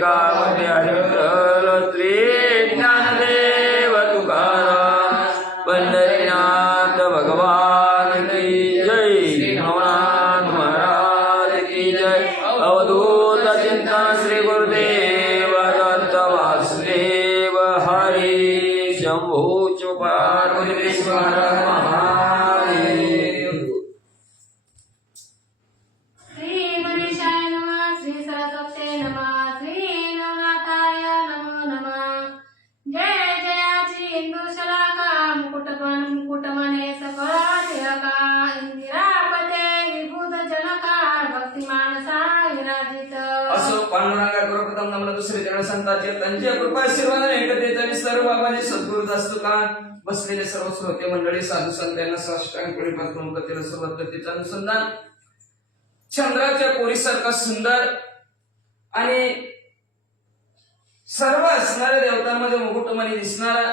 काळमध्ये आहे विठ्ठल श्री ज्ञानदेव तुकाराम पंढरीनाथ भगवान की जय। श्री नवनाथ महाराज की जय। अवधूत चिंतन श्री गुरुदेव दत्त वासुदेव हरी शंभू पार्वतीश्वर महादेव। श्री गणेशाय नमः, श्री सरस्वती नमः, श्री नवनाथाय नमो नमः। जय जयाची हिंदू शलाका मुकुटमणे सकळ टिळका इंदिरापते विभूत जनका भक्ती मानसा विराजित असो पांडुरंगा गुरुप्रथम नमन दुसरे चरण संतांचे त्यांच्या कृपा आशीर्वादाने एकत्रित आणि सर्व बाबाजी सद्गुरू दासतुकान बसलेले सर्व श्रोते मंडळी साधू संत यांना साष्टांग परिपात्र करतील सुरुवात करतील अनुसंधान चंद्राच्या कोरीसारखा सुंदर आणि सर्व असणाऱ्या देवतांमध्ये मुकुटमणी दिसणारा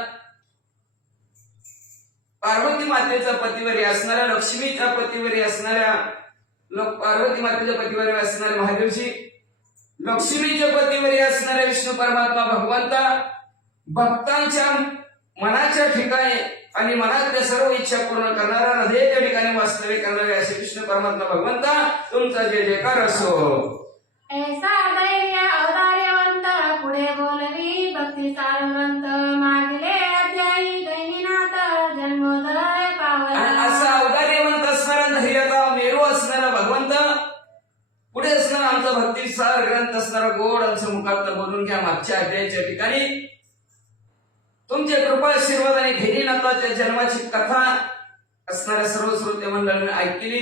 पार्वती मातेचा पतिवरी असणाऱ्या लक्ष्मीच्या पतिवरी असणाऱ्या पार्वती मातेच्या पतिवरी असणारे महादेवजी लक्ष्मीच्या पतिवरी असणाऱ्या विष्णू परमात्मा भगवंता भक्तांच्या मनाच्या ठिकाणी आणि मनातल्या सर्व इच्छा पूर्ण करणारा हृदयाच्या ठिकाणी वास्तव्य करणारे असे कृष्ण परमात्मा भगवंता तुमचा जय जयकार असो। ऐसा दैर्य अवतार्यवंत पुढे बोलवी भक्ती सारवंत मागले अध्यायी दैनीनाथ जन्मोदय पावला। आणि असा अवतार्यवंत असणारा धैर्यराव मेरू असणारा भगवंत पुढे असणारा आमचा भक्तिसार ग्रंथ असणारा गोड आमचं मुखात बोलून घ्या मागच्या अध्यायाच्या ठिकाणी तुमच्या कृपा आशीर्वादाने घेरीनाथाच्या जन्माची कथा असणाऱ्या सर्व श्रोते मंडळांनी ऐकली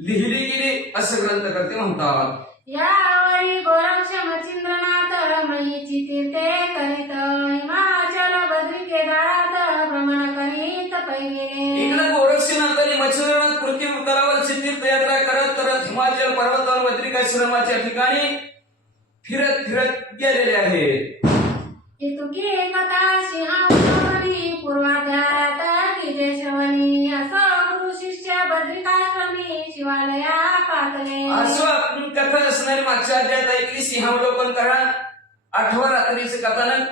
लिहिली गेली असं ग्रंथ करते म्हणतात। यावरी गोरक्ष मच्छिंद्रनाथ रमणीची तीर्थे करीत हिमाचल बद्री केदारात भ्रमण करीत पैगिरे। इकडे गोरक्षनाथांनी मच्छिंद्रनाथ पृथ्वी तलावरची तीर्थयात्रा करत करत हिमाचल पर्वतावर बद्रिकाश्रमाच्या ठिकाणी फिरत फिरत गेलेले आहेत। इतुकी कथा सिंहावनी पूर्वाधारात की श्रवणी असं गुरु शिष्य बद्रिकाश्रमी शिवालया पातले। असं आपण कथा असणारी मागच्या अध्यायात ऐकली सिंहावलोकन करा 8व्या रात्रीचे कथानक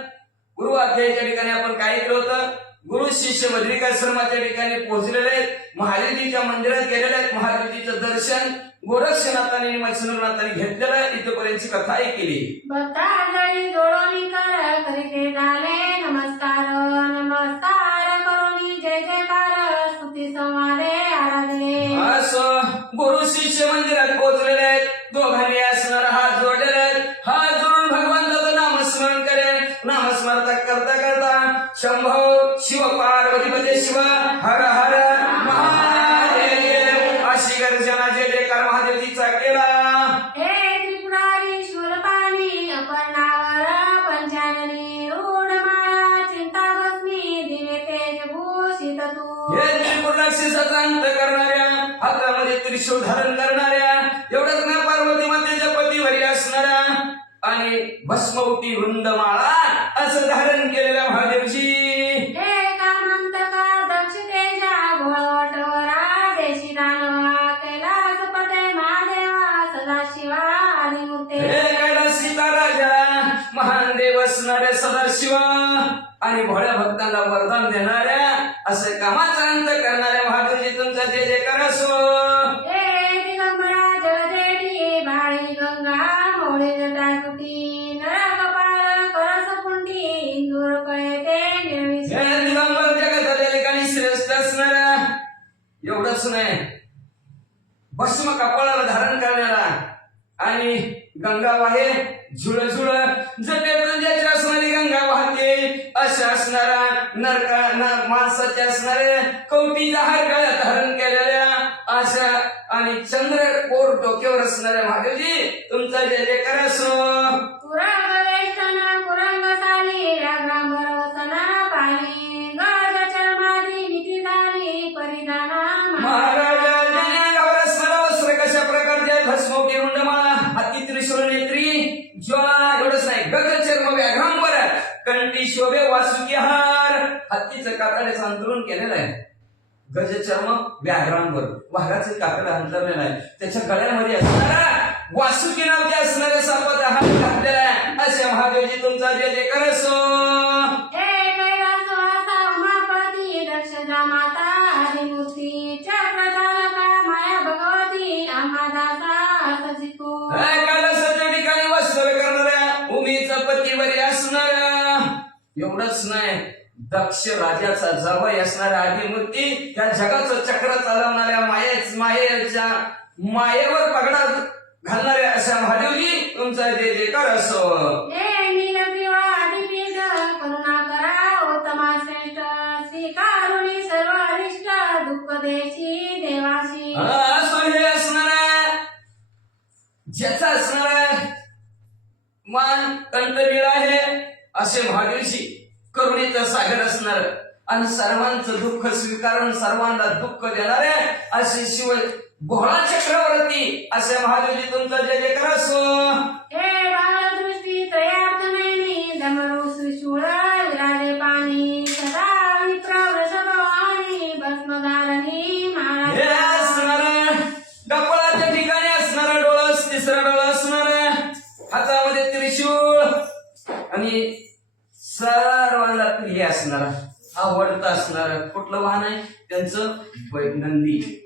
गुरु अध्यायाच्या ठिकाणी आपण काय केलं होतं गुरु शिष्य बद्रिकाश्रमाच्या ठिकाणी पोहोचलेले आहेत महादेवजीच्या मंदिरात गेलेले आहेत महादेवजीचं दर्शन गोरक्षनाथांनी आणि मच्छिंद्रनाथांनी घेतलेलं आहे इथपर्यंतची कथा ऐकली। भक्तांजळी जोडोनी करीते झाले नमस्कार नमस्कार करोनी जय जयकार स्तुती संवादे आराधले। असं गुरु शिष्य मंदिरात पोहोचलेले आहेत दोघांनी असणारा हात जोडलेले आहेत हात जोडून भगवंताचं नामस्मरण करेल नामस्मरण करता करता शंभो शिव पार्वतीपते शिव हर हर महादेव अशी गर्जना जय जयकार महादेवजीचा केला। हे त्रिपुरारी शूलपाणी अपर्णावर पंचाननी रूढमाळा चिंताभस्मी दिवे तेज भूषित तू। हे त्रिपुर राक्षसाचा अंत करणाऱ्या हातामध्ये त्रिशूळ धारण करणाऱ्या एवढंच ना पार्वती मातेच्या पतीवरी असणाऱ्या आणि भस्मवटी वृंदमाळा असं धारण केलेल्या महादेवजी हे कामंतका दक्ष तेजा घोळवटवरा देशी दानवा कैलासपते महादेवा सदाशिवा आदिमूर्ते। हे कैलास सीता राजा महान देव असणाऱ्या सदाशिव आणि भोळ्या भक्तांना वरदान देणाऱ्या असे कामाचा अंत करणाऱ्या महादेवजी तुमचा जय जयकार असो। हे दिगंबरा जलदेवी भाळी गंगा मोळे जटाकुटी नरकपाळ करसपुंडी इंदूर कळते निर्विष। हे दिगंबर जगताच्या ठिकाणी श्रेष्ठ असणाऱ्या एवढंच नाही भस्म कपाळाला धारण करणारा आणि गंगा वाहे झुळ झुळ जटेतून ज्याची असणारी गंगा वाहते अशा असणारा नरका माणसाचे असणारे कवटीचा हार गळ्यात धारण केलेल्या अशा आणि चंद्र कोर डोक्यावर असणाऱ्या महादेवजी तुमचा जय जयकार असो। पुरंग वेष्टन पुरंग साली व्याघ्रांबर वसना पाणी गज चर्मादी नीती झाली परिधाना महाराजांनी अंगावर सर्वस्त्र कशा प्रकारचे भस्मोटी रुंडमाळा हाती त्रिशूळ नेत्री ज्वाला एवढंच नाही गगन चर्म व्याघ्रांबर कंठी शोभे वासुकी हार हत्तीचं कातड्याचं अंतरून केलेलं आहे गजचर्म व्याघ्रांवर वाघाचे कातड अंतरलेलं आहे त्याच्या गळ्यामध्ये असणारा वासुकी नावाच्या असणाऱ्या सापाचा हात घातलेला आहे अशा महादेवजी तुमचा जय जयकार असो. हे कैलासवासा उमापती दक्षदा माता आदिमूर्ती चक्रचालका माया भगवती अंबादासा सचिको. कैलासाच्या ठिकाणी वास्तव्य करणाऱ्या उमेचा पतीवरी असणाऱ्या एवढंच नाही दक्ष राजाचा जावई असणाऱ्या आदिमूर्ती त्या जगाचं चक्र चालवणाऱ्या मायेच्या मायेवर पगडा घालणाऱ्या अशा महादेवजी तुमचा जय जयकार असो. हे नीलग्रीवा आदिपीठ करुणा करा उत्तमा श्रेष्ठ स्वीकारुणी सर्व अरिष्ट दुःख देशी देवाशी. असो हे असणारा ज्याचा असणारा मान कंठनीळ आहे असे महादेवजी करुणेचा सागर असणार आणि सर्वांचं दुःख स्वीकारून सर्वांना दुःख देणारे असे शिव भोळा चक्रवर्ती असे महादेवजी तुमचा जय जयकार असो. हे बालदृष्टी त्रयार्थ नयनी डमरू सुशूळ विराजे पाणी सदा विप्र वृषभवाणी भस्मधारणी हे महाराज. असणारा कपाळाच्या ठिकाणी असणारा डोळस तिसरा डोळा असणारा हातामध्ये त्रिशूळ आणि सर्वांना प्रिय असणारा आवडता असणारा कुठलं वाहन आहे त्यांचं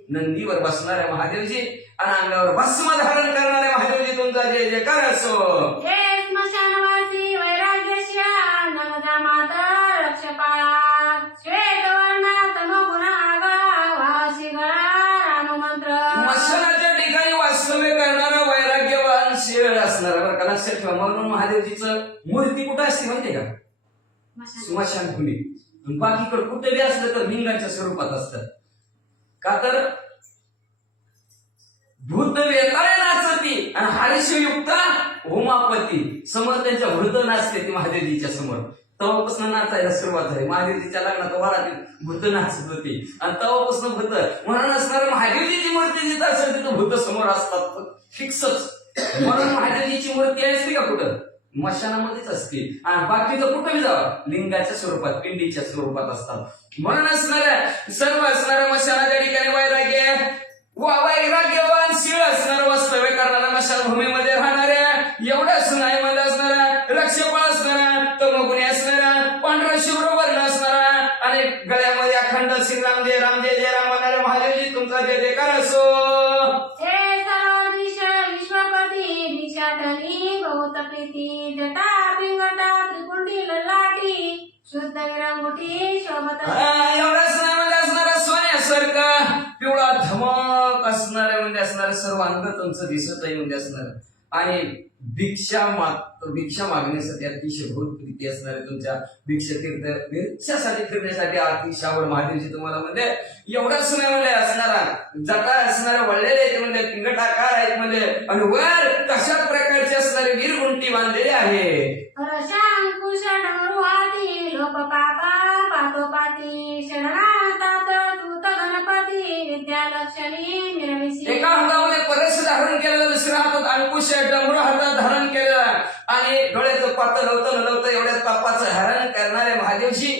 नंदीवर बसणाऱ्या महादेवजी आणि अंगावर भस्म धारण करणाऱ्या महादेवजी तुमचा जय जयकार असो. हे स्मशानवासी वैराग्यश्या नवदा माता रक्षपाळा श्वेतवर्णा तमगुणागा वासी गळा राममंत्र. मशानाच्या ठिकाणी वास्तव्य करणारा वैराग्यवान शेळ असणारा बरं का लक्षात ठेवा. म्हणून महादेवजीचं मूर्ती कुठं असते माहितीये का स्मशानभूमी. बाकीकडे कुठे बी असलं तर लिंगाच्या स्वरूपात असतात का तर भूत वेताळे नाचती आणि हरिशयुक्ता उमापती समोर त्यांच्या भूत नाचते ती महादेवजीच्या समोर. तेव्हापासून नाचायला सुरुवात झाली. महादेवजीच्या लग्नात वरातीत भूत नाचत होती आणि तेव्हापासून भूत म्हणून असणार महादेवजीची मूर्ती जिथं असेल तिथं भूत समोर असतात फिक्सच. म्हणून महादेवजीची मूर्ती असते का कुठं मशानामध्येच असते आणि बाकीचं कुठंही जावं लिंगाच्या स्वरूपात पिंडीच्या स्वरूपात असतात. म्हणून असणाऱ्या सर्व असणाऱ्या मशानाच्या ठिकाणी वैराग्यवान शिळ असणार वास्तव्य करणाऱ्या मशानभूमीमध्ये राहणाऱ्या एवढ्याच नाही मध्ये असणाऱ्या रक्षपाळ असणाऱ्या तमगुणी असणाऱ्या पांढरा शुभ्र वर्ण असणारा आणि गळ्यामध्ये अखंड श्रीराम जय राम जय जय राम म्हणणाऱ्या महादेवजी तुमचा जय जयकार असो. हे सर्वाधीश विश्वपती भिक्षाटनी बहुत प्रीती जटा पिंगटा त्रिपुंडी ललाटी शुद्ध विरंगुटी शोभत. एवढंच नाही मध्ये असणारा सोन्यासारखा पिवळा धमक असणाऱ्या म्हणजे असणारं सर्व अंग तुमचं दिसत आहे म्हणजे असणार आणि भिक्षा मागण्यासाठी अतिशय भूत प्रीती असणारे तुमच्या भिक्षासाठी फिरण्यासाठी अतिशय आवड महादेवजी तुम्हाला म्हणजे एवढाच नाही म्हणजे असणारा जटा असणाऱ्या वळलेले आहेत म्हणजे पिंगटाकार आहेत म्हणजे आणि वर कशा प्रकारचे असणारे वीरगुंटी बांधलेले आहे. अंकुश डमरुहाती लोप पापा पातोपाती शरणातात दूत गणपती विद्यालक्ष्मी मिरविसी. एका हातामध्ये परस धारण केलेलं दुसऱ्या हातात अंकुश डमरू हातात धारण केलेला आणि डोळ्याचं पातळ नलवतं एवढ्या तापाचं हरण करणारे महादेवजी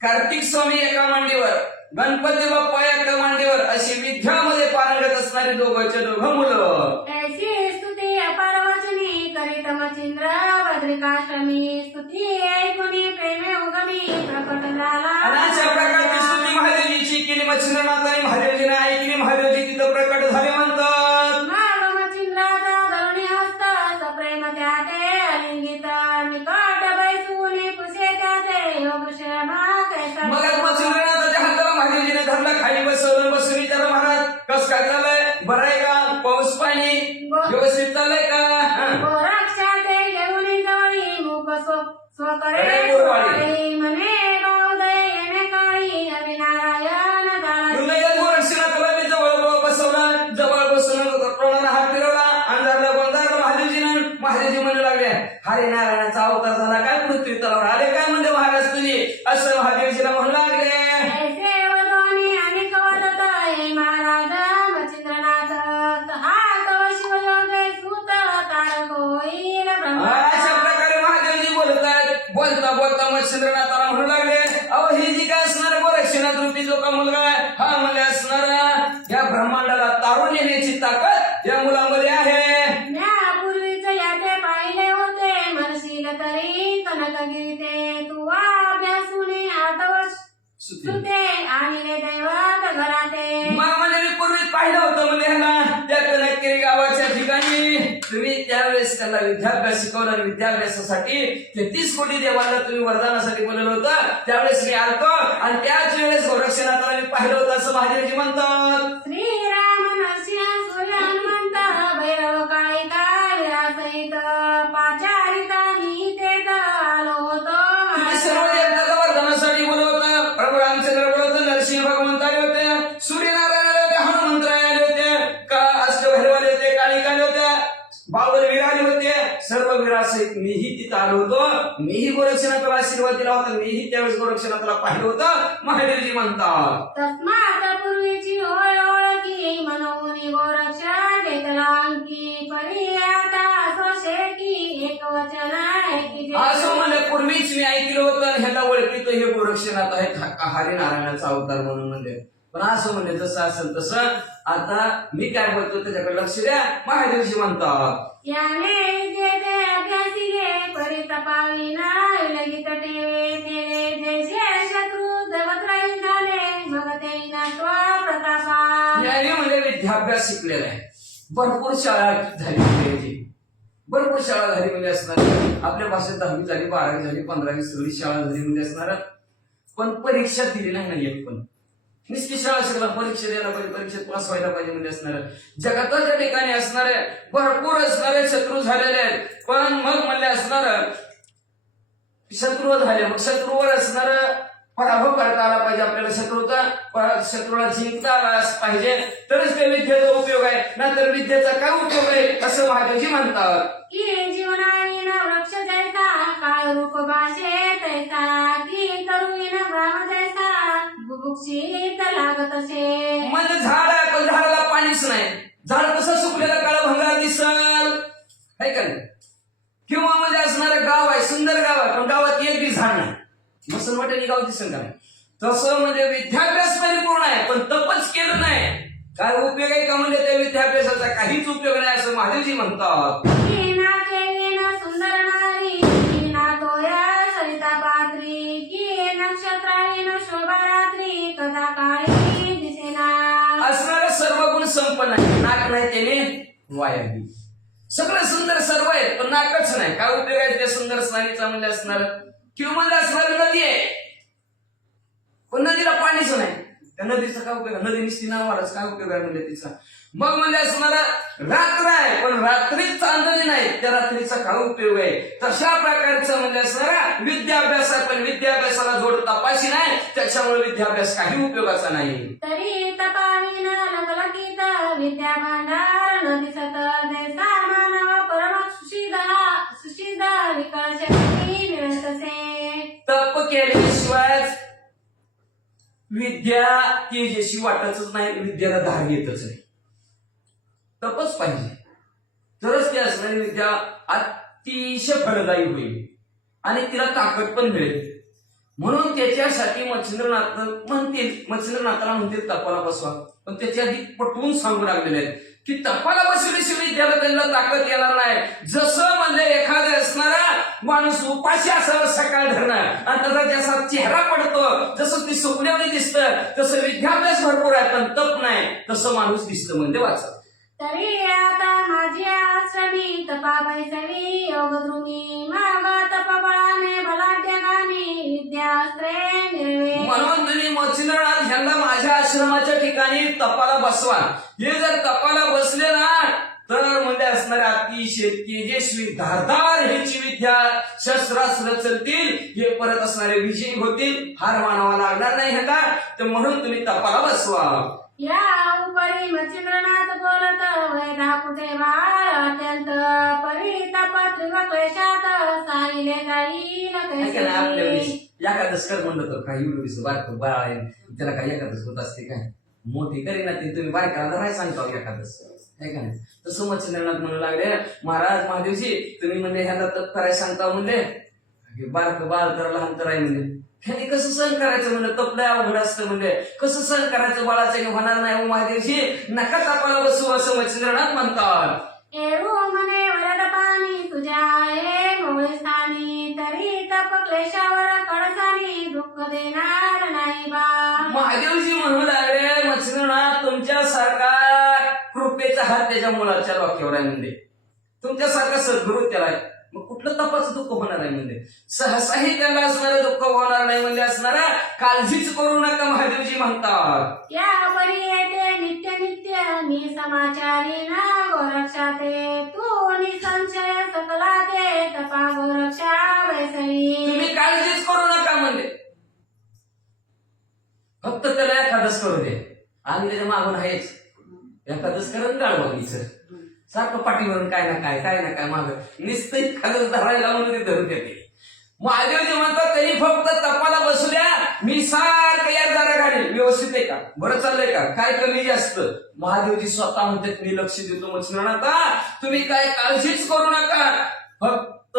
कार्तिक स्वामी एका मांडीवर गणपती बाप्पा एका मांडीवर अशी विद्यामध्ये पारंगत असणारी दोघं मुलं. ऐसी स्तुती अपार वचनी करीत मचिंद्र भद्रिकाष्टमी स्तुती ऐकुनी प्रेमे उगमी प्रकट झाला. अशा प्रकारची स्तुती महादेवजीची केली मच्छिंद्रनाथाने महादेवजीने ऐकली महादेवजी तिथं प्रकट झाले म्हणतात. माग मचिंद्राचा धरुणी हस्त सप्रेम त्याते अलिंगित निकट बैसुनी पुसे त्याते योग शोभा कैसा. मग मच्छिंद्रनाथाच्या हाताला महादेवजीने धरलं खाली बसवलं बसून विचारलं महाराज कस काय झालंय बरं आहे का पाऊस पाणी व्यवस्थित चाललंय का. गोरक्षाते घेऊन जवळी मुख स्वकरे गोरवाडी. म्हणे गौदय येणे काळी हरिनारायण झाला. गोरक्षनाथाला मी जवळ बसवलं जवळ बसून टोळाला हात फिरवला अंधारला गोंधारला महादेवजी म्हणू लागले हरिनारायणाचा अवतार झाला काय पृथ्वी तलावर आले काय म्हणजे महाराज तुम्ही असं महादेवजीला म्हणू लागले. ऐसे वधोनी अनेक वदत हे महाराज मच्छिंद्रनाथ हा कव शिवयोगे सूत तारक होईल ब्रह्म. अशा प्रकारे महादेवजी बोलतात बोलता मच्छिंद्रनाथाला म्हणू लागले अहो ही जी काय असणार गोरक्षनाथ रूपी जो का मुलगा आहे हा मध्ये असणारा या ब्रह्मांडाला तारून येण्याची ताकद या मुलामध्ये आहे. म्यापूर्वीच याते पाहिले होते मन नकगिरीते तू अभ्यासूने आतवश सुते आणले दैवत घराते. मग म्हणजे मी पूर्वी पाहिलं होतं म्हणजे ह्याला त्या कनकगिरी गावाच्या ठिकाणी तुम्ही त्यावेळेस त्याला विद्याभ्यास शिकवला आणि विद्याभ्यासासाठी 33 कोटी देवाला तुम्ही वरदानासाठी बोलवलं होतं. त्यावेळेस मी आलतो आणि त्याच वेळेस गोरक्षनाथाला मी पाहिलं होतं असं महादेवजी म्हणतात. श्रीराम नरसिंह सूर्य हनुमंत भैरव काळिका विरासहित पाचारिता मी तेथ आलो होतो. तुम्ही सर्व देवताला वरदानासाठी बोलवलं. प्रभू रामचंद्र बोलवलं, नरसिंह भगवंत आले होते, सूर्यनारायण आले होते, हनुमंतराय आले होते, का अष्टभैरव आले होते, काळिका आले होत्या, बावलवीर आले होते. सर्व वीरासहित मीही तिथं आलो होतो. मीही गोरक्षनाथाला आशीर्वाद दिला होता. मीही त्यावेळेस गोरक्षनाथाला पाहिलं होतं. महादेवजी म्हणतात. तस्मात पूर्वीची होय ओळखी मनोमुनी गोरक्ष घेतला अंकी परी आता सोशे की एक वचन ऐकी जे. असं म्हणजे पूर्वीच मी ऐकलं होतं आणि ह्याला ओळखीतो हे गोरक्षनाथ आहेत हरिनारायणाचा अवतार म्हणून म्हणजे. पण असं म्हणजे जसं असेल तसं आता मी काय बोलतो त्याच्याकडे लक्ष द्या. महादेवजी म्हणतात. याने जेथे अभ्यासी घे परी तपाविना लगीत ठेवे तेले जैसे शत्रू दवत्राई झाले मग ते नात्वा प्रतापा. याने म्हणजे विद्याभ्यास शिकलेला आहे. भरपूर शाळा झाली त्याची. भरपूर शाळा झाली म्हणजे असणार. आपल्या भाषेत 10वी झाली, 12वी झाली, 15वी 16वी शाळा झाली म्हणजे असणार. पण परीक्षा दिली नाही एक पण. निश्चित शाळा शिकला, परीक्षा द्यायला पाहिजे, परीक्षेत पास व्हायला पाहिजे म्हणजे असणार. जगाच्या ठिकाणी असणारे भरपूर असणारे शत्रू झालेले आहेत. पण मग म्हणले असणार शत्रू झाले, मग शत्रूवर असणार पराभव करता आला पाहिजे आपल्याला. शत्रूला जिंकता आला पाहिजे तरच त्या विद्येचा उपयोग आहे. नंतर विद्येचा काय उपयोग आहे असं महादेवजी म्हणतात. की जीवनाईन वृक्ष जैसा काळ रूप भाषे तैसा की तरुईन ग्राम जैसा बुभुक्षित लागत असे. म्हणजे झाड आहे पण झाडाला पाणीच नाही. झाड कसं सुकलेलं काळ भंगार दिसल आहे का नाही. किंवा म्हणजे असणारं गाव आहे, सुंदर गाव आहे, पण गावात एक बी झाड नाही. मसलवाट्याने गाव दिसन का नाही. तसं म्हणजे विद्याभ्यास परिपूर्ण आहे पण तपच केलं नाही. काय उपयोग आहे का म्हणजे त्या विद्याभ्यासाचा काहीच उपयोग नाही असं महादेवजी म्हणतात. की ना केली ना सुंदर नारी की ना तोया सरिता पात्री की नक्षत्राईन शोभा रात्री कदा काळी दिसेना. असणारं सर्व गुण संपन्न आहे. नाक नाही त्याने वाया गेली. सगळं सुंदर सर्व आहे पण नाकच नाही. काय उपयोग आहे त्या सुंदर स्नानीचा म्हणजे असणार. किंवा म्हणजे असणार नदी आहे पण नदीला पाणीच नाही. त्या नदीचा काय उपयोग. नदी निश्चित नावारच काय उपयोग आहे म्हणजे तिचा. मग म्हणजे असणारा रात्र आहे पण रात्रीत चांदणी नाही. त्या रात्रीचा काय उपयोग आहे. तशा प्रकारचं म्हणजे असणारा विद्याभ्यास आहे पण विद्याभ्यासाला जोड तपाशी नाही. त्याच्यामुळे विद्याभ्यास काही उपयोगाचा नाही. तरी तपाविन लगलकीत विद्या भांडार न दिसत जैसा मानव परम सुशिदा विकळ शक्ती मिळतसे. तप केल्याशिवाय विद्या तेजशी वाटतच नाही. विद्याला धार येतच नाही. तपच पाहिजे तरच ती असणारी विद्या अतिशय फलदायी होईल आणि तिला ताकद पण मिळेल. म्हणून त्याच्यासाठी मच्छिंद्रनाथाला म्हणतील तपाला बसवा. पण त्याच्या आधी पटवून सांगू लागलेले आहेत की तपाला बसवल्याशिवाय विद्याला त्यांना ताकद येणार नाही. जसं म्हणजे एखादा असणारा माणूस उपाशी असावा सकाळ धरणं आणि त्याचा जसा चेहरा पडतो जसं ती स्वप्नामध्ये दिसतं तसं विद्याभ्यास भरपूर आहे पण तप नाही तसं माणूस दिसतं म्हणजे वाचा. तरी आता माझी आश्रमी तपा बैसवी योगद्रुमी माग तपबळाने बलाढ्यगामी विद्यास्त्रे मिळवे. म्हणून तुम्ही मच्छिंद्रनाथ ह्यांना माझ्या आश्रमाच्या ठिकाणी तपाला बसवा. हे जर तपाला बसले ना तर म्हणजे असणाऱ्या अतिशय तेजस्वी धारदार ह्याची विद्या शस्त्रास्त्र चलतील. हे परत असणारे विजयी होतील. हार मानावा लागणार नाही ह्यांना. तर म्हणून तुम्ही तपाला बसवा. या उपरी मच्छिंद्रनाथ बोलत वैरा कुठे बाळ अत्यंत परितप त्रिवक्लेशात साईले जाईल कैसे. एखादच कर म्हणलं तर काही एवढं बारकं बाळ आहे त्याला काही एखादच होत असते काय मोठी करीना ते तुम्ही बारकाला नाही सांगता एखादच आहे का नाही. तसं मच्छिंद्रनाथ म्हणू लागले महाराज महादेवजी तुम्ही म्हणजे ह्याला तप करायला सांगता म्हणजे बारकं बाळ तर लहान तर आहे म्हणजे ह्याने कसं सहन करायचं म्हणजे तपलंय अवघड असतं म्हणजे कसं सहन करायचं बाळाचं होणार नाही. महादेवजी नका तापाला बसू असं मच्छिंद्रनाथ म्हणतात. एरू म्हणे वरद पाणी तुझ्या हे मोळ स्थानी तरी तप ताप क्लेशावर कळसानी दुःख देणार नाही बा. महादेवजी म्हणू लागले मच्छिंद्रनाथ तुमच्यासारखा कृपेचा हात त्याच्या मुलाच्या डोक्यावर आहे म्हणजे तुमच्यासारखा सद्गुरू त्याला आहे. मग कुठलं तपाचं दुःख होणार आहे म्हणजे सहसाही त्याला असणारं दुःख होणार नाही म्हणजे असणारा काळजीच करू नका महादेवजी म्हणतात. या परी येते नित्य नित्य मी समाचारी ना गोरक्षा ते तू निसंशय सकला ते तपा गोरक्षा वैसळी. तुम्ही काळजीच करू नका म्हणजे फक्त त्याला एखादच करू दे आणि त्याच्या मागून आहेच एखादच करून काढ बघायचं सारखं पाठीवरून काय ना काय माग निश्चित खालच धरायला म्हणून ते धरून येते. महादेवजी म्हणतात तरी फक्त तपाला बसू द्या मी सारखं या जरा घालील व्यवस्थित आहे का बरं चाललंय का काय कमी जास्त महादेवजी स्वतः म्हणतात मी लक्ष देतो मच्छिंद्रनाथ तुम्ही काय काळजीच करू नका फक्त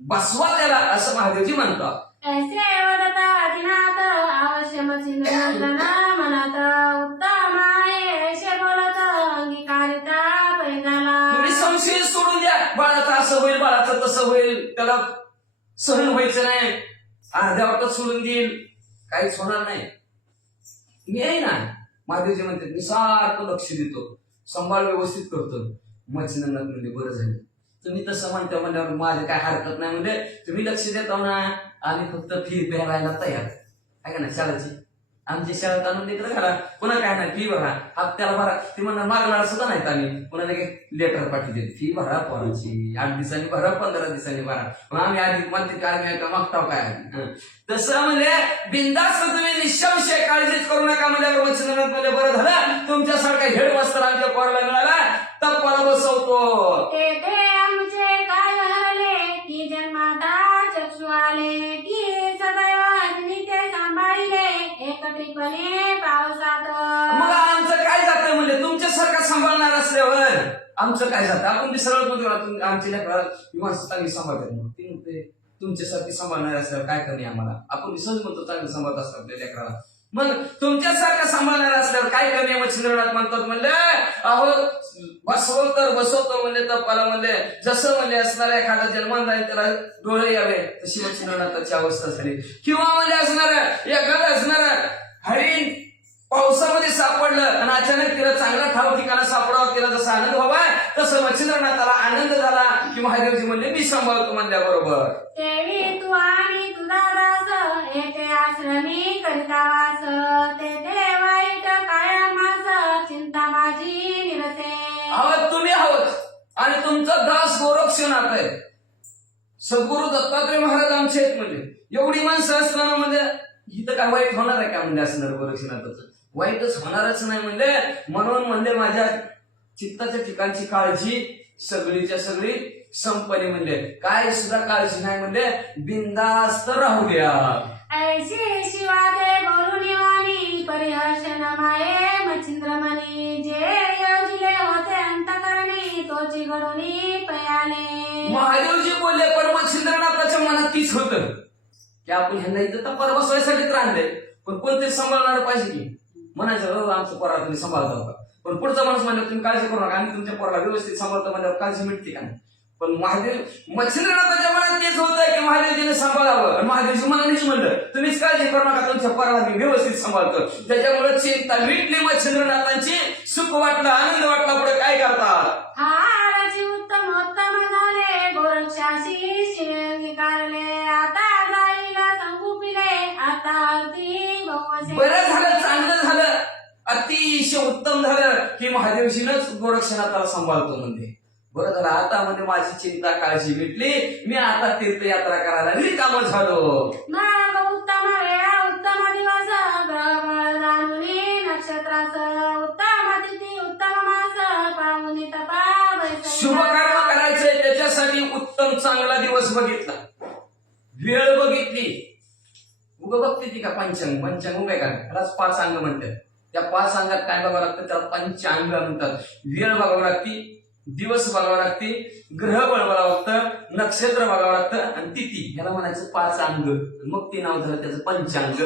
बसवा त्याला असं महादेवजी म्हणतात. ऐसे वदता आदिनाथ अवश्य मच्छिंद्रनाथांना मनात उत्तम आहे ऐसे बोलत अंगीकारिता परिणाला. तुम्ही संशय सोडून द्या बाळाचं असं होईल बाळाचं तसं होईल त्याला सहन व्हायचं नाही अर्ध्या वाटत सोडून देईल काहीच होणार नाही. मी आहे ना महादेवजी म्हणतात मी सारखं लक्ष देतो सांभाळ व्यवस्थित करतो. मच्छिंद्रनाथ म्हणजे बरं झालं तुम्ही तसं म्हणता म्हणल्यावर माझं काय हरकत नाही म्हणजे तुम्ही लक्ष देता ना आम्ही फक्त फी भरायला तयार आहे का ना शाळेची आमची शाळेत आणून तिकडे घाला पुन्हा काय नाही फी भरा हप्त्याला भरा ती म्हणणार मागणार सुद्धा नाहीत आम्ही पुन्हा लेटर पाठवते फी भरा पोरांची 8 दिवसांनी भरा 15 दिवसांनी भरा मग आम्ही आधी म्हणते काय आम्ही का मागताव काय तसं म्हणजे बिंदास्त तुम्ही निःसंशय काळजीच करू नका म्हणजे मच्छिंद्रनाथ म्हणजे बरं झालं तुमच्यासारखा हेडमास्टर आमच्या पोराला मिळाला तपाला बसवतो. तेथे आमचे काय हरले की जन्माता चक्षु आले की सदैव नित्य सांभाळिले एकत्रितपणे पावसात. मग आमचं काय जातं म्हणजे तुमच्यासारखा सांभाळणार असल्यावर आमचं काय जातं आपण बी सरळ म्हणतो आमच्या लेकराला माणसं चांगली सांभाळतात मग ती म्हणते तुमच्यासारखी सांभाळणार असल्यावर काय कमी आम्हाला आपण बी सहज म्हणतो चांगलं सांभाळत असतात आपल्या लेकराला मग तुमच्यासारखं सांभाळणार असल्यावर काय कमी आहे मच्छिंद्रनाथ म्हणतात म्हणले अहो बसवतो म्हणले तपाला म्हणले जसं म्हणले असणाऱ्या एखादा जन्मान जाईल त्याला डोळे यावे तशी मच्छिंद्रनाथाची अवस्था झाली किंवा म्हणजे असणार एखादं असणार हरिण पावसामध्ये सापडलं आणि अचानक तिला चांगला ठाव ठिकाणा सापडावं तिला जसा आनंद व्हावा तसं मच्छिंद्रनाथाला आनंद झाला की महादेवजी म्हणले मी सांभाळतो म्हणल्याबरोबर देवी तू आणि तुझा दास येथे आश्रमी करिता वास तेथे वाईट कायमास चिंता माझी निरसे. आहोत तुम्ही आहोत आणि तुमचा दास गोरक्षनाथ आहे सद्गुरु दत्तात्रय महाराज आमचे आहेत म्हणजे एवढी माणसं असताना म्हणजे इथं काय वाईट होणार आहे का म्हणजे असणार गोरक्षनाथाचं वाईटच होणारच नाही म्हणजे म्हणून म्हणजे माझ्या चित्ताच्या ठिकाणची काळजी सगळीच्या सगळी संपली म्हणजे काय सुद्धा काळजी नाही म्हणजे बिंदास्त राहू द्या. ऐशी शिवाते बोलून वाणी परिहर्षण माये मच्छिंद्रमणी जे योजिले होते अंतकरणी तोची घडून पयाले. महादेवजी बोलले पण मच्छिंद्रनाथाच्या मनात तीच होतं की आपण ह्यांना इथं तपार बसवायसाठीच राहते पण कोणतरी सांभाळणार पाहिजे की म्हणायचं आमचं पोरा तुम्ही सांभाळता का पण पुढचा माणूस म्हणलं तुम्ही काळजी करू नका आम्ही तुमच्या पोराला व्यवस्थित सांभाळतो म्हणल्यावर काळजी मिळते का पण महादेव मच्छिंद्रनाथाच्या मनात तेच होतं की महादेवजीने सांभाळावं आणि महादेवजी मनानेच म्हणलं तुम्हीच काळजी करू नका तुमच्या पोराला मी व्यवस्थित सांभाळतो त्याच्यामुळे चिंता मिटली मच्छिंद्रनाथांची सुख वाटलं आनंद वाटला पुढे काय करतात हाराची उत्तम उत्तम झाले गोरक्षाशी शिवे अंगीकारले आता जाईला संगुपिले आता अगदी गवसे. बरं झालं चांगलं झालं अतिशय उत्तम झालं की महादेवजीनंच गोरक्षनाथाला सांभाळतो म्हणजे बरं झालं आता म्हणजे माझी चिंता काळजी मिटली मी आता तीर्थयात्रा करायला रिकाम झालो. मार्ग उत्तम वेळा उत्तम दिवस ग्रह जाणून नक्षत्रास उत्तम तिथी उत्तम मास पाहुणे तपा शुभ कर्म करायचंय त्याच्यासाठी उत्तम चांगला दिवस बघितला वेळ बघितली उग बघते ती का पंचांग उग आहे का त्यालाच 5 अंग म्हणतात त्या 5 अंगात काय बघावं लागतं त्याला पंचांग म्हणतात. वेळ बघावं लागती दिवस बघावं लागते ग्रह बघावं लागतं नक्षत्र बघावं लागतं आणि तिथी ह्याला म्हणायचं 5 अंग मग ते नाव झालं त्याचं पंचांग.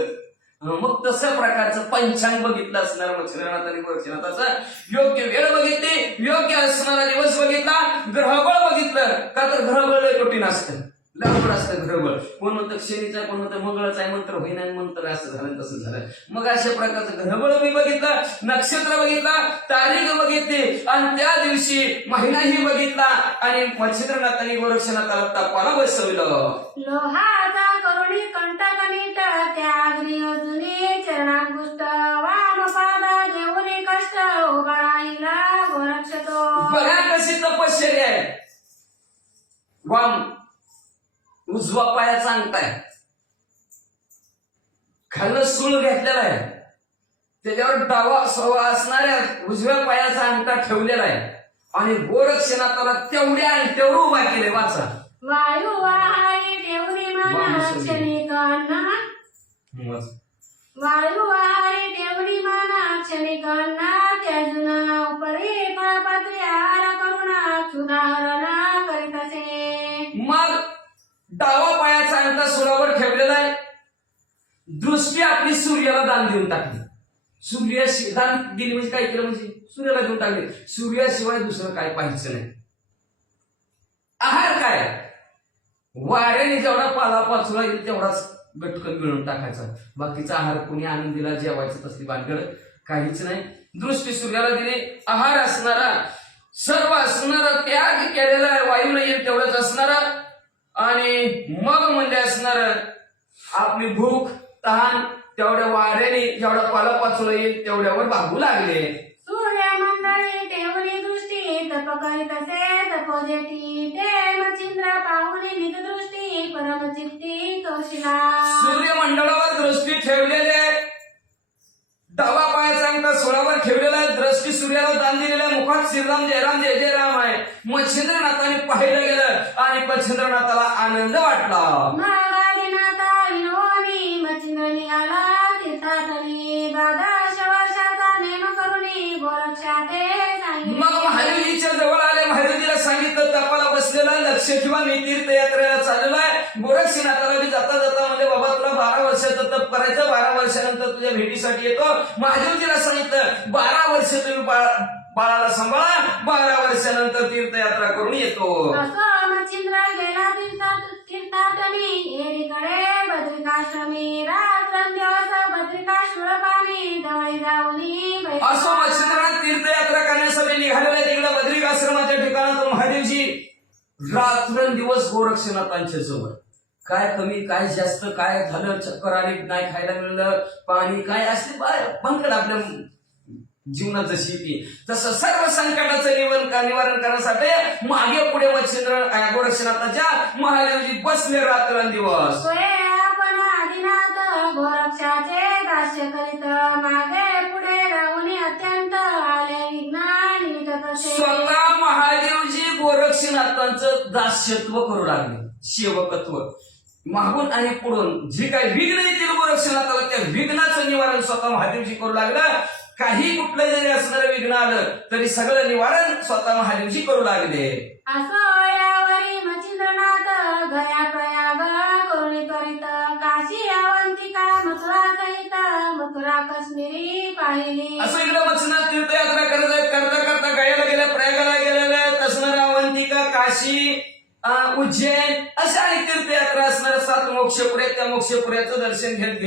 मग तसं प्रकारचं पंचांग बघितलं असणार मच्छिंद्रनाथ आणि गोरक्षनाथाचं योग्य वेळ बघितली योग्य असणारा दिवस बघितला ग्रहबळ बघितलं का तर ग्रहबळ लय कठीण असतं गडबड असतं घरबळ. कोण म्हणतं शनीचा, कोण म्हणतं मंगळाचा आहे, मंत्र होईना आणि मंत्र असं झालं तसं झालं. मग अशा प्रकारचं घरबळ मी बघितलं, नक्षत्र बघितला, तारीख बघितली आणि त्या दिवशी महिनाही बघितला आणि मच्छिंद्रनाथांनी गोरक्षनाथाला तपाला बसवलं. लोहाचा करुणी कंटक नीट त्या अग्नी अजुनी चरणांकुष्ट वाम पादा जेवणे कष्ट उभा राहिला गोरक्षतो. बघा कशी तपश्चर्या आहे. वाम उजवा पायाचा अंगठाय, खाल्लं सूळ घेतलेला आहे, त्याच्यावर डावा सवा असणाऱ्या उजव्या पायाचा अंगठा ठेवलेला आहे आणि गोरक्षनाथाला तेवढ्या अंगठ्यावर उभा केले. वाचा. वायू वाहारी ठेवणी मना क्षणिक अन्न वायू वाहारी ठेवणी मना क्षणिक अन्न त्याजुना उपरी फळपत्री आहार करुणा सुधारणा करीत असे. मग डावा पायाचा अंगठा सुळावर ठेवलेला आहे. दृष्टी आपली सूर्याला दान देऊन टाकली. सूर्याशी दान दिली म्हणजे काय केलं, म्हणजे सूर्याला देऊन टाकले. सूर्याशिवाय दुसरं काय पाहिजे नाही. आहार काय, वाऱ्याने जेवढा पाला पाचोळा येईल तेवढाच गटकन मिळून टाकायचा. बाकीचा आहार कोणी आणून दिला जेवायचं तसली भानगड काहीच नाही. दृष्टी सूर्याला दिली. आहार असणारा, सर्व असणारा, त्याग केलेला आहे, वायूला येईल तेवढंच असणारा आणि मग म्हणजे असणार आपली भूक तहान तेवढ्या वाऱ्याने जेवढा पाला पाचोळा येईल तेवढ्यावर भागू लागले. सूर्यमंडळी ठेवणी दृष्टी तप करीत असे तपोजेटी ते मच्छिंद्र पाहुणे निज दृष्टी परमचित्ती तोशिला. सूर्यमंडळावर दृष्टी ठेवलेले, डावा पायाचा अंगठा सोळावर ठेवलेला आहे. दृष्टी सूर्याला दान दिलेल्या, मुखात श्रीराम जयराम जय जय राम आहे. मच्छिंद्रनाथाने पाहिलं गेलं आणि मच्छिंद्रनाथाला आनंद वाटला. मागादिनाथा विनोनी मच्छिंद्र निघाला तीर्थाटनी द्वादश वर्षाचा नेम करुणी गोरक्षाते सांगितले. मग महादेवजीच्या जवळ आले. महादेवजीला सांगितलं तपाला बसलेला, लक्ष ठेवा मी तीर्थयात्रेला चाललेलो आहे. गोरक्षनाथाला बी जाता जाता म्हणजे बाबा तुला 12 वर्षाचं तप करायचं, 12 वर्षानंतर तुझ्या भेटीसाठी येतो. महादेवजीला सांगितलं 12 वर्ष तुम्ही बाळाला सांभाळा, 12 वर्षानंतर तीर्थयात्रा करून येतो. असं मच्छिंद्र गेला तीर्थाटनी एकीकडे बद्रिकाश्रमी रात्रंदिवस बद्रिकाश्वर पाणी जवळ जाऊनी असं मच्छिंद्रनाथ तीर्थयात्रा करण्यासाठी निघालेल्या तिकडे बद्रिकाश्रमाच्या ठिकाणातून महादेवजी रात्रंदिवस गोरक्षनाथांच्या जवळ. काय कमी काय जास्त, काय झालं, चक्कर आली, नाही खायला मिळलं, पाणी काय असते भानगड आपल्या जीवनात जशी ती तसं सर्व संकटाचं निवारण करण्यासाठी मागे पुढे मच्छिंद्र गोरक्षनाथाच्या महादेवजी बसले रात्रंदिवस. आपण आदिनाथ गोरक्षाचे दास्य करीत मागे पुढे राहुनी अत्यंत आले विज्ञान निमित्त कसे. स्वतः महादेवजी गोरक्षनाथांचं दास्यत्व करू लागले, सेवकत्व. मागून आणि पुढून जे काही विघ्न येतील गोरक्षनाथाला त्या विघ्नाचं निवारण स्वतः महादेवजी करू लागलं. काही कुठलं जरी असणारं विघ्न आलं तरी सगळं निवारण स्वतः महादेवजी करू लागले. असं यावरी मच्छिंद्रनाथ गया प्रयाग करुणी करीत काशी अवंतिका मथुरा सहित मथुरा काश्मीरी पाहिली. असं इकडे मच्छिंद्रनाथ तीर्थयात्रा करता करता गयाला गेल्या, प्रयागाला गेलेल्या आहेत, असणाऱ्या अवंतिका, काशी, उज्जैन अशा अनेक तीर्थयात्रा असणाऱ्या 7 मोक्षपुऱ्या, त्या मोक्षपुऱ्याचं दर्शन घेत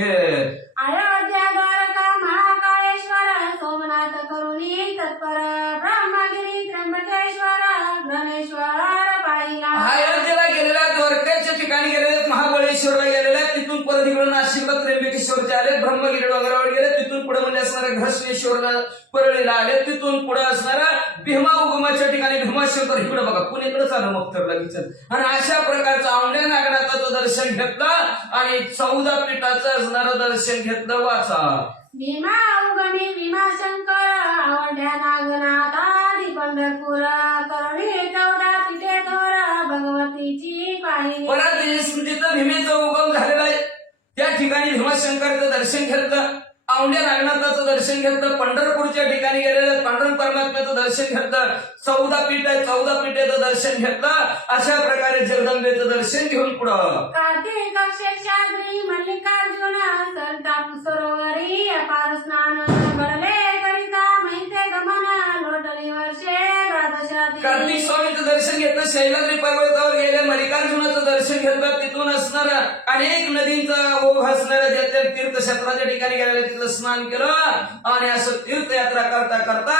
अयोध्या द्वारका महाकाळेश्वर सोमनाथ करुणी तत्पर ब्रह्मगिरी त्र्यंबकेश्वर ब्रह्मेश्वर पाहिला. अयोध्येला गेलेल्या, द्वारकाच्या ठिकाणी गेलेले, महाबळेश्वरला गेलेल्या, तिथून परत इकडे नाशिकला त्र्यंबकेश्वरचे आले, ब्रह्मगिरी डोंगरावर गेले, तिथून पुढे म्हणजे असणाऱ्या घृष्णेश्वरला परळीला आले, तिथून पुढे असणाऱ्या भीमा उगमाच्या ठिकाणी भीमाशंकर इकडे बघा पुण्याकडे चालू मग तर लगेच. आणि अशा प्रकारचं औंढ्या नागनाथाचं दर्शन घेतलं आणि 14 पीठाचं असणारं दर्शन घेतलं. वाचा. भीमा उगमी भीमाशंकर औंढ्या नागनाथ आदी पंढरपूर करुणी 14 पीठे थोर भगवतीची पाहिली. परत तिथं भीमेचा उगम झालेला आहे त्या ठिकाणी भीमाशंकरचं दर्शन घेतलं, औंढ्या नागनाथाचं दर्शन घेतलं, पंढरपूरच्या ठिकाणी गेलेलं पांडुरंग परमात्म्याचं दर्शन घेतलं, 14 पीठ आहे 14 पीठेचं दर्शन घेतलं. अशा प्रकारे जगदंबेचं दर्शन घेऊन पुढं कार्तिक शेषाद्री मल्लिकार्जुन संताप सरोवरी अपार स्नान घडले करिता महिते गमन लोटली वर्षे द्वादशादी. कार्तिक स्वामीचं दर्शन घेतलं, शैलाद्री पर्वतावर गेले, मल्लिकार्जुनाचं दर्शन घेतलं तिथून असणार अनेक नदींचा ओघ असणाऱ्या त्या तीर्थक्षेत्राच्या ठिकाणी गेलेले तिथं स्नान केलं आणि असं तीर्थयात्रा करता करता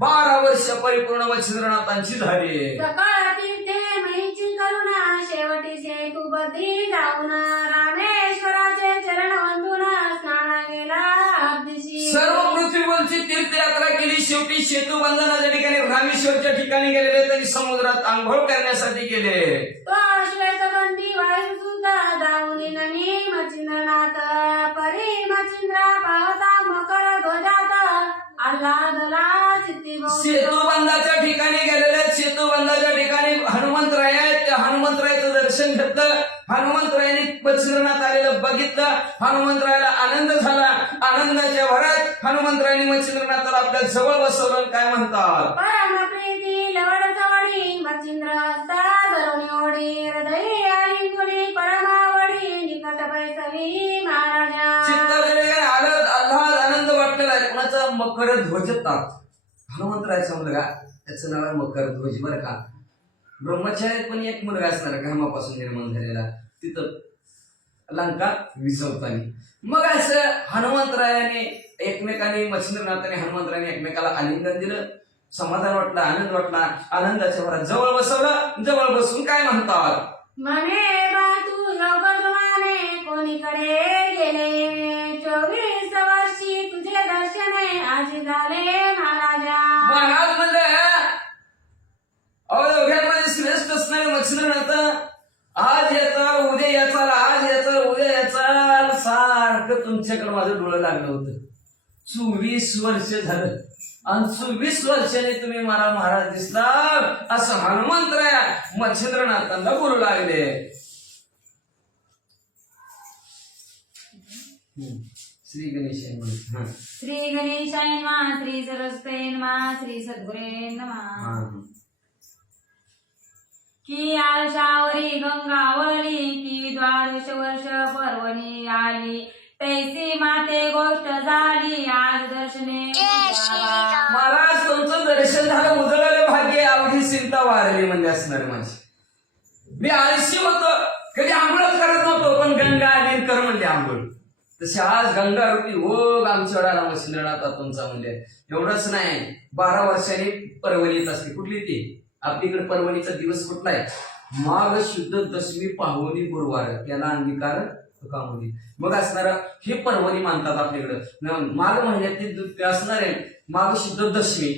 12 वर्ष परिपूर्ण मच्छिंद्रनाथांची झाली. सकाळ तीर्थे महीची करुणा शेवटीचे तू बधी जाऊन रामेश्वराचे चरण वंदून स्नाना गेला अगदीशी. सर्व पृथ्वीवरची तीर्थयात्रा केली. शेवटी सेतू बंधनाच्या ठिकाणी रामेश्वरच्या ठिकाणी गेलेले त्यांनी समुद्रात आंघोळ करण्यासाठी गेले. तो श्वेतबंदी वायू सुद्धा जाऊन नमी मच्छिंद्रनाथ परी मच्छिंद्र पाहता मकर ध्वजात आल्हादला चित्ती सेतुबंधाच्या ठिकाणी गेलेले. सेतुबंधाच्या ठिकाणी हनुमंतराय आहेत. त्या हनुमंतरायचं दर्शन घेतलं. हनुमंतरायाने मच्छिंद्रनाथ आलेलं बघितलं. हनुमंतरायाला आनंद झाला. आनंदाच्या भरात हनुमंतरायाने मच्छिंद्रनाथाला आपल्या जवळ बसवलं. काय म्हणतात? परम प्रीती लवड चवडी मच्छिंद्र हस्ता धरुणी ओढी हृदयी आली गुणी परमावडी निकट पैसवी महाराजा. चित्ताच्या आल्हाद आनंद वाटलेला आहे. कोणाचा? मकर ध्वज तात. हनुमंतरायचा मुलगा, त्याचं नाव आहे मकर ध्वज. बरं का? ब्रह्मचार्यात पण एक मुलगा असणार घामापासून निर्माण झालेला, तिथं लंका विसवतानी. मग असं हनुमंतरायाने एकमेकाने मच्छिंद्रनाथाने हनुमंतरायाने एकमेकाला आलिंगन दिलं. समाधान वाटलं, आनंद वाटला. आनंदाच्या भरात जवळ बसवलं. जवळ बसून काय म्हणतात? म्हणे बा तू योगजमाने कोणीकडे गेले 24 वर्षी तुझे दर्शने आज झाले महाराजा. महाराज म्हणलं अवघ्यामध्ये श्रेष्ठ असणारे मच्छिंद्रनाथ आज येतात उद्या याचा, आज येतात उद्या याचा, सारखं तुमच्याकडे माझं डोळं लागलं होतं. 24 वर्ष झालं आणि 24 वर्षाने तुम्ही मला महाराज दिसला असं हनुमंतराय मच्छिंद्रनाथांना बोलू लागले. श्री गणेशाय नमः. श्री गणेशाय नमः. श्री सरस्वती नमः. श्री सद्गुरे नमः. की आळशावरी गंगावली की 12 वर्ष पर्वणी आली तैसी माते गोष्ट झाली आज दर्शने. महाराज तुमचं दर्शन झालं, उजळले भाग्य, अवघी चिंता वारली म्हणजे असणार माझी. मी आळशी होतो, कधी आंघोळच करत नव्हतो, पण गंगा आली कर म्हणते आंघोळ. तशी आज गंगा रूपी ओघ आमच्यावर मच्छिंद्रनाथ तुमचा म्हणजे. एवढंच नाही, 12 वर्षांनी पर्वणीत असते. कुठली ती? आपलीकडे पर्वणीचा दिवस कुठला आहे? माघ शुद्ध दशमी पाहुणी गुरुवार, याला अंगीकार तुकामोदी. मग असणार हे पर्वणी मानतात आपल्याकडं. माघ महिन्यातील असणार आहे माघ शुद्ध दशमी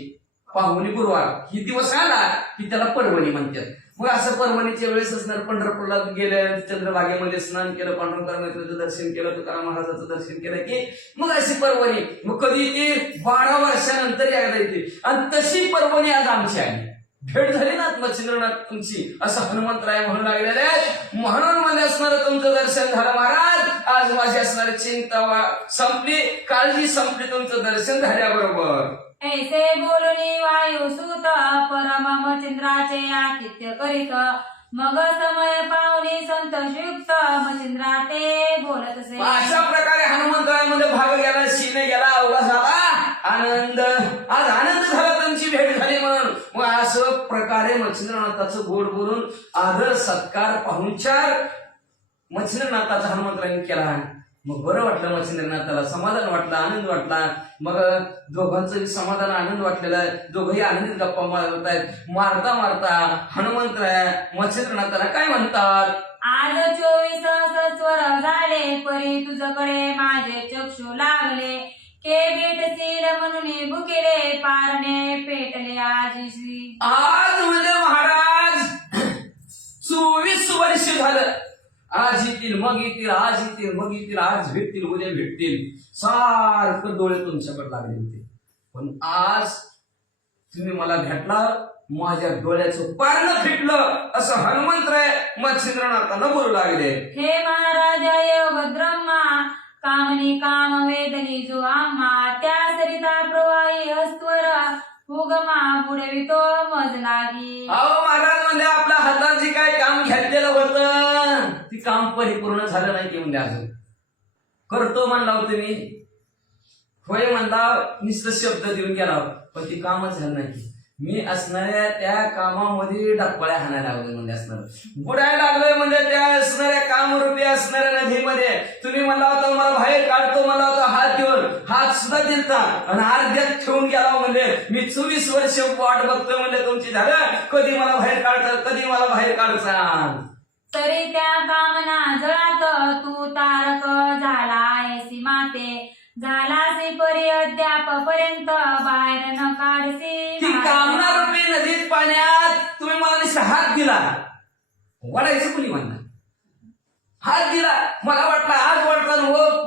पाहुणी गुरुवार ही दिवस आला की त्याला पर्वणी म्हणतात. मग असं पर्वणीच्या वेळेस असणार पंढरपूरला गेले, चंद्रभागेमध्ये स्नान केलं, पांडुरंगाचं दर्शन केलं, तुकाराम महाराजाचं दर्शन केलं की मग अशी पर्वणी. मग कधी येते? 12 वर्षानंतर एकदा येते. आणि तशी पर्वणी आज आमची आहे. भेट झाली ना मच्छिंद्रनाथ तुमची असं हनुमंतराय म्हणू लागलेले आहेत. म्हणून मध्ये असणारं तुमचं दर्शन झालं महाराज. आज माझी असणारी चिंता संपली, काळजी संपली तुमचं दर्शन झाल्याबरोबर. ऐसे बोलणी वायू सुत परम मच्छिंद्राचे आतिथ्य करीत मग समय पावली संतोष युक्त मच्छिंद्रा ते बोलत असे. अशा प्रकारे हनुमंतरायामध्ये भाग गेला, शिने गेला, अवघा झाला, आनंद. आज आनंद झाला तुमची भेट झाली म्हणून. मग असं प्रकारे मच्छिंद्रनाथाचं गोड बोलून आदर सत्कार पाहुणचार मच्छिंद्रनाथाचा हनुमंतरायांनी केला. मग बरं वाटलं मच्छिंद्रनाथाला, समाधान वाटलं, आनंद वाटला. मग दोघांचं समाधान आनंद वाटलेला आहे. दोघंही आनंदीत गप्पा मारत आहेत. मारता मारता हनुमंतराय मच्छिंद्रनाथाला काय म्हणतात? आज 24 स्वर झाले परी तुझकडे माझे चक्षु लागले के भेटतील म्हणून भुकेले पारणे पेटले आजीशी. आज म्हणजे महाराज 24 वर्ष झालं. आज येतील मग येतील, आज येतील मग येतील, आज भेटतील उद्या भेटतील, सारखं डोळे तुमच्याकडे लागले होते. पण आज तुम्ही मला भेटला, माझ्या डोळ्याचं पारणं फिटलं असं हनुमंतराय मच्छिंद्रनाथांना बोलू लागले. हे महाराजा योग ब्रह्मा कामनी काम वेदनी जो आम्हा त्या सरिता प्रवाही अस्वर उगमा बुडवितो मज लागी. अहो महाराज म्हणजे आपल्या हातात जे काय काम घेतलेलं होतं ती काम परिपूर्ण झालं नाही की म्हणजे अजून करतो म्हणला होतं मी, होय म्हणला, नुसतं शब्द देऊन गेला, पण ती कामच झालं नाही. मी असणाऱ्या त्या कामामध्ये डप्पळ्या हाणायला लागलोय म्हणजे असणार, बुडायला लागलोय म्हणजे त्या कामरूपी असणाऱ्या नदीमध्ये तुम्ही म्हणला होता मला बाहेर काढतो, मला होता हात देऊन, हात सुद्धा दिलता आणि अर्ध्यात ठेवून गेला. म्हणजे मी 24 वर्ष वाट बघतोय म्हणजे तुमची, झालं कधी मला बाहेर काढतात, कधी मला बाहेर काढसान. तरी त्या कामना जळात तू तारक झाला ऐसी माते, झालासी परी अद्याप पर्यंत बाहेर न काढसी. ती कामना रूपी नदीत पाण्यात तुम्ही मला नुसता हात दिला, वडायचं कुणी म्हणणार, हात दिला. मला वाटलं आज वाटचाल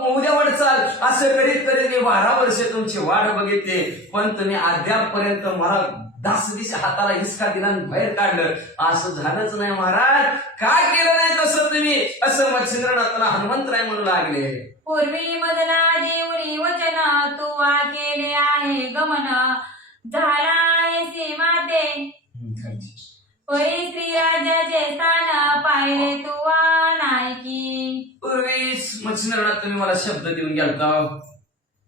उद्या वाटचाल, असं करीत करीत मी 12 वर्ष तुमची वाट बघितली, पण तुम्ही अद्यापपर्यंत मला 10 दिवस हाताला हिसका दिला आणि बाहेर काढलं. असं झालंच नाही महाराज, का केलं नाही तसं तुम्ही, असं मच्छिंद्रनाथाला हनुमंतराय म्हणू लागले. पूर्वी मदला देऊनी वचन तू केले आहे गमन, झाला ऐसी माते परी स्त्री राज्याचे स्थान पाहिले तू नायकी. पूर्वीच मच्छिंद्रनाथ तुम्ही मला शब्द देऊन गेलता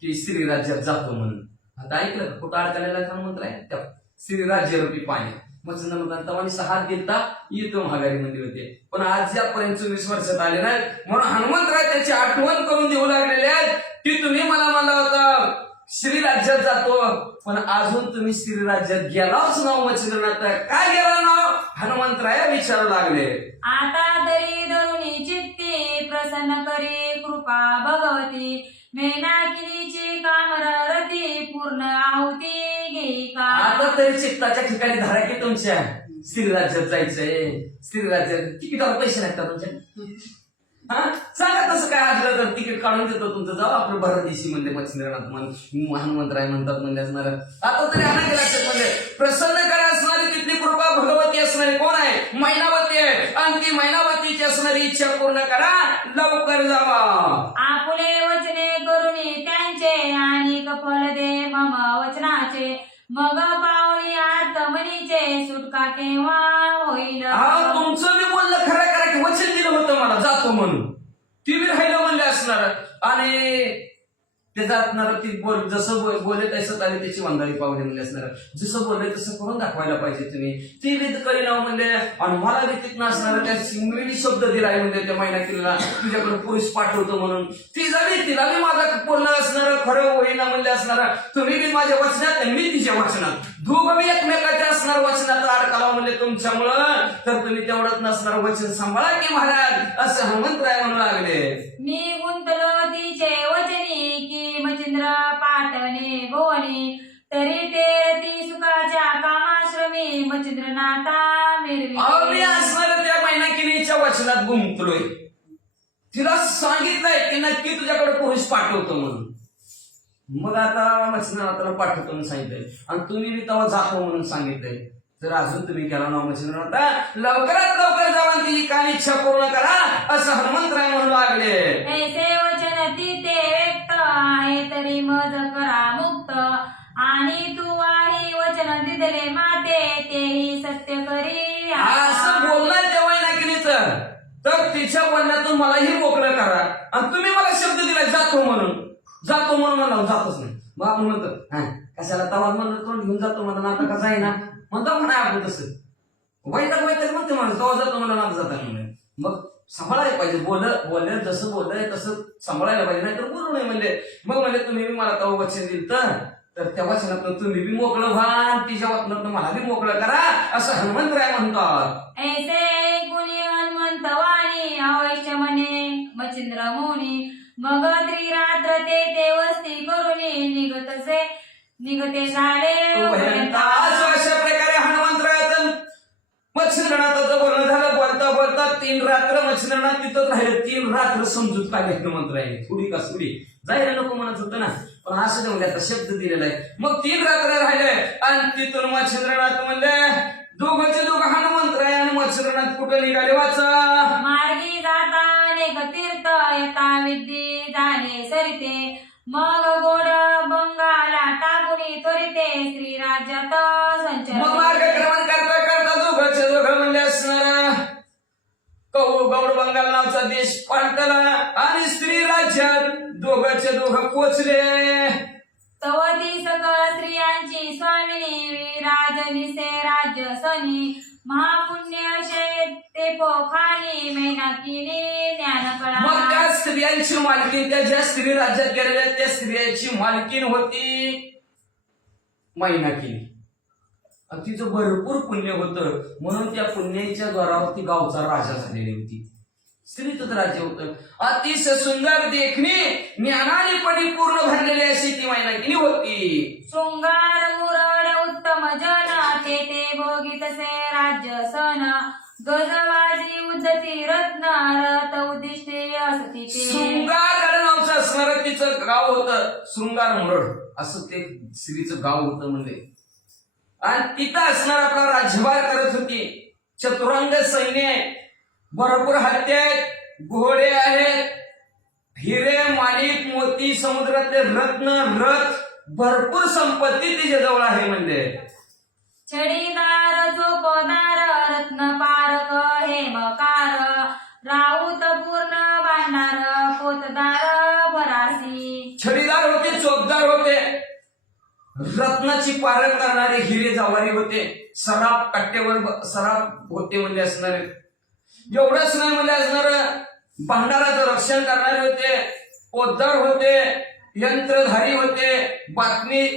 की श्री राज्यात जातो म्हणून. आता ऐकलं का कुठं अडकलेला हनुमंतराय, त्या श्री राज्य रूपी पाणी. मच्छिंद्रनाथ तवानी हात दिलता, येतो महागारी मध्ये होते, पण आज यापर्यंत 24 वर्षात आले नाही. म्हणून हनुमंतराय त्याची आठवण करून देऊ लागलेले आहेत की तुम्ही मला म्हणला होता श्री राज्यात जातो, पण अजून तुम्ही श्री राज्यात गेलाच नाव. मच्छिंद्रनाथ काय गेला नाव, हनुमंतराय विचारू लागले. आता तरी धरुणी चित्ती प्रसन्न करी कृपा भगवती, मेनाकिनीची कामरती पूर्ण आहुती घेई का. आता तरी चित्ताच्या ठिकाणी धरा की तुमच्या श्री राज्यात जायचंय. श्री राज्यात तिकिटाला पैसे लागतात तुमच्या, हा सांगा तसं काय असलं तर तिकीट काढून देतो तुमचं, जाऊ आपलं भरदेशी म्हणले मच्छिंद्रनाथ. हनुमंतराय म्हणतात म्हणजे असणार. आता तरी आणा लक्षात म्हणजे प्रसन्न करा असणारी तिथली कृपा भगवती असणारी कोण आहे, मैनावती आहे, आणि ती मैनावतीची असणारी इच्छा पूर्ण करा, लवकर जावा. आपुले वचने करुणी त्यांचे आणि कफल दे मम वचनाचे, मग पावणी आत्मनीचे सुटका केव्हा होईल. हा तुमचं मी बोललं खरं करा की वचन दिलं होतं मला जातो म्हणून, ती बी राहिलं म्हणले असणार. आणि ते जातणार ती जसं बोलले तसं आले त्याची वंदाळी पावले म्हणजे असणार. जसं बोलले तसं करून दाखवायला पाहिजे तुम्ही. ती विध करी नाव म्हणजे, आणि मला बी तिथं असणार त्या सिंगडी शब्द दिलाय म्हणजे त्या महिना केलेला तुझ्याकडे पुरुष पाठवतो म्हणून. ती झाली, तिला बी माझा बोलणं असणार खरं होईना म्हणजे असणार. तुम्ही बी माझ्या वचनात मी तिच्या वचनात, दोघं बी एकमेकाच्या असणार वचनात अडकाला म्हणजे तुमच्यामुळं, तर तुम्ही तेवढंच नसणार वचन सांभाळा की महाराज, असं हनुमंतराय म्हणू लागले. मी गुंतलो तिचे वचनी की मच्छिंद्र पाठवणे भुवनी, तरी ते ती सुखाच्या कामाश्रमी मच्छिंद्रनाथा मिरवी. मी असणार त्या मैनाकिनीच्या वचनात गुंतलोय, तिला सांगितलंय की नक्की तुझ्याकडे पुरुष पाठवतो म्हणून. मग आता मच्छिंद्रनाथाला पाठवतो म्हणून सांगितलंय, आणि तुम्ही बी तेव्हा जातो म्हणून सांगितलंय. जर अजून तुम्ही गेला ना मच्छिंद्रनाथ, लवकरात लवकर जावा ती काय इच्छा पूर्ण करा, असं हनुमंतराय म्हणू लागले. ऐसे वचन तिथे व्यक्त आहे तरी मज करा मुक्त, आणि तू आहे वचन दिदले माते तेही सत्य करी. असं बोलणार तेव्हा मैनाकिनीचं, तर तिच्या बोलण्यातून मलाही मोकळं करा, आणि तुम्ही मला शब्द दिला जातो म्हणून. जातो म्हणून म्हणला जातच नाही. मग आपण म्हणतो कशाला तवाज म्हणलं तोंड घेऊन जातो म्हणतो, आता कसं आहे ना म्हणतो म्हणा आपण तसं वैताग म्हणते म्हणून तवा जातो म्हणलं माझं जाता म्हणून. मग सांभाळायला पाहिजे, बोलले जसं बोललंय तसं सांभाळायला पाहिजे, नाही तर बोलू नये म्हणले. मग म्हणजे तुम्ही बी मला तेव्हा वचन दिलं, तर त्या वचनातून तुम्ही बी मोकळं व्हा, तिच्या वचनातून मला बी मोकळं करा, असं हनुमंतराय म्हणतात. ऐसे कुणी हनुमंत वाणी अवश्य म्हणे मच्छिंद्र मुनी, मग त्रिरात्र ते वस्ती करुणी निघते झाले. अशा प्रकारे हनुमंतरायाचं मच्छिंद्रनाथाचं बोलणं झालं. बोलता बोलता 3 रात्र मच्छिंद्रनाथ तिथं राहिले. 3 रात्र समजूत काढले हनुमंतरायाने, थोडी का सुडी जायला नको म्हणत होतं ना, पण असं नाही म्हणजे आता शब्द दिलेला आहे. मग 3 रात्र राहिले, आणि तिथून मच्छिंद्रनाथ म्हणले दोघंचे दोघं हनुमंतराय आणि मच्छिंद्रनाथ कुठं निघाले वाचा. मार्गी जाता अनेक तीर्थ येता विद्धी झाले सरिते, मग गोड बंगाला टाकुनी त्वरिते श्री राज्यात संचर. मग मार्गक्रमण करता करता दोघंचे दोघं म्हणले असणार गौड बंगाल नावचा देश पालटला, आणि स्त्री राज्यात दोघंचे दोघं पोचले. तवती सकळ स्त्रियांची स्वामिनी विराजनिसे राज्य सनी, महापुण्य शेत ते पोखानी मैनाकिनी ज्ञानकळा. मग त्या स्त्रियांची मालकीन, त्या ज्या स्त्री राज्यात गेलेल्या त्या स्त्रियांची मालकीन होती मैनाकिनी. आणि तिचं भरपूर पुण्य होतं म्हणून त्या पुण्याच्या द्वारावरती गावचा राजा झालेली होती. स्त्रीचंच राज्य होतं. अतिशय सुंदर देखणी ज्ञानाने परिपूर्ण भरलेली अशी ती मैनाकिनी होती. शृंगार मुरड उत्तम जन ते ते भोगितसे राज्य सन. गजवाजी उद्धती रत्न रथ उद्दिष्टे असती ते. शृंगार नावचं असणारं तिचं गाव होतं. शृंगार मुरड असं ते स्त्रीचं गाव होतं म्हणजे. आणि तिथं असणार आपला राज्यभार करत होती. चतुरंग सैन्य आहे, भरपूर हत्ती आहेत, घोडे आहेत, हिरे माणिक मोती समुद्रातले रत्न रथ भरपूर संपत्ती तिच्या जवळ आहे म्हणजे. छडीदार चोपदार रत्न पारक हेमकार. राऊत पूर्ण भांडार पोतदार भरासी. छडीदार होते, चोपदार होते, रत्नाची पारख करणारे हिरे जवारी होते, सराफ कट्ट्यावर सराफ होते म्हणजे असणारे. एवढंच नाही म्हणजे असणार, भांडाराचं रक्षण करणारे होते, पोतदार होते, यंत्रधारी होते, बातमी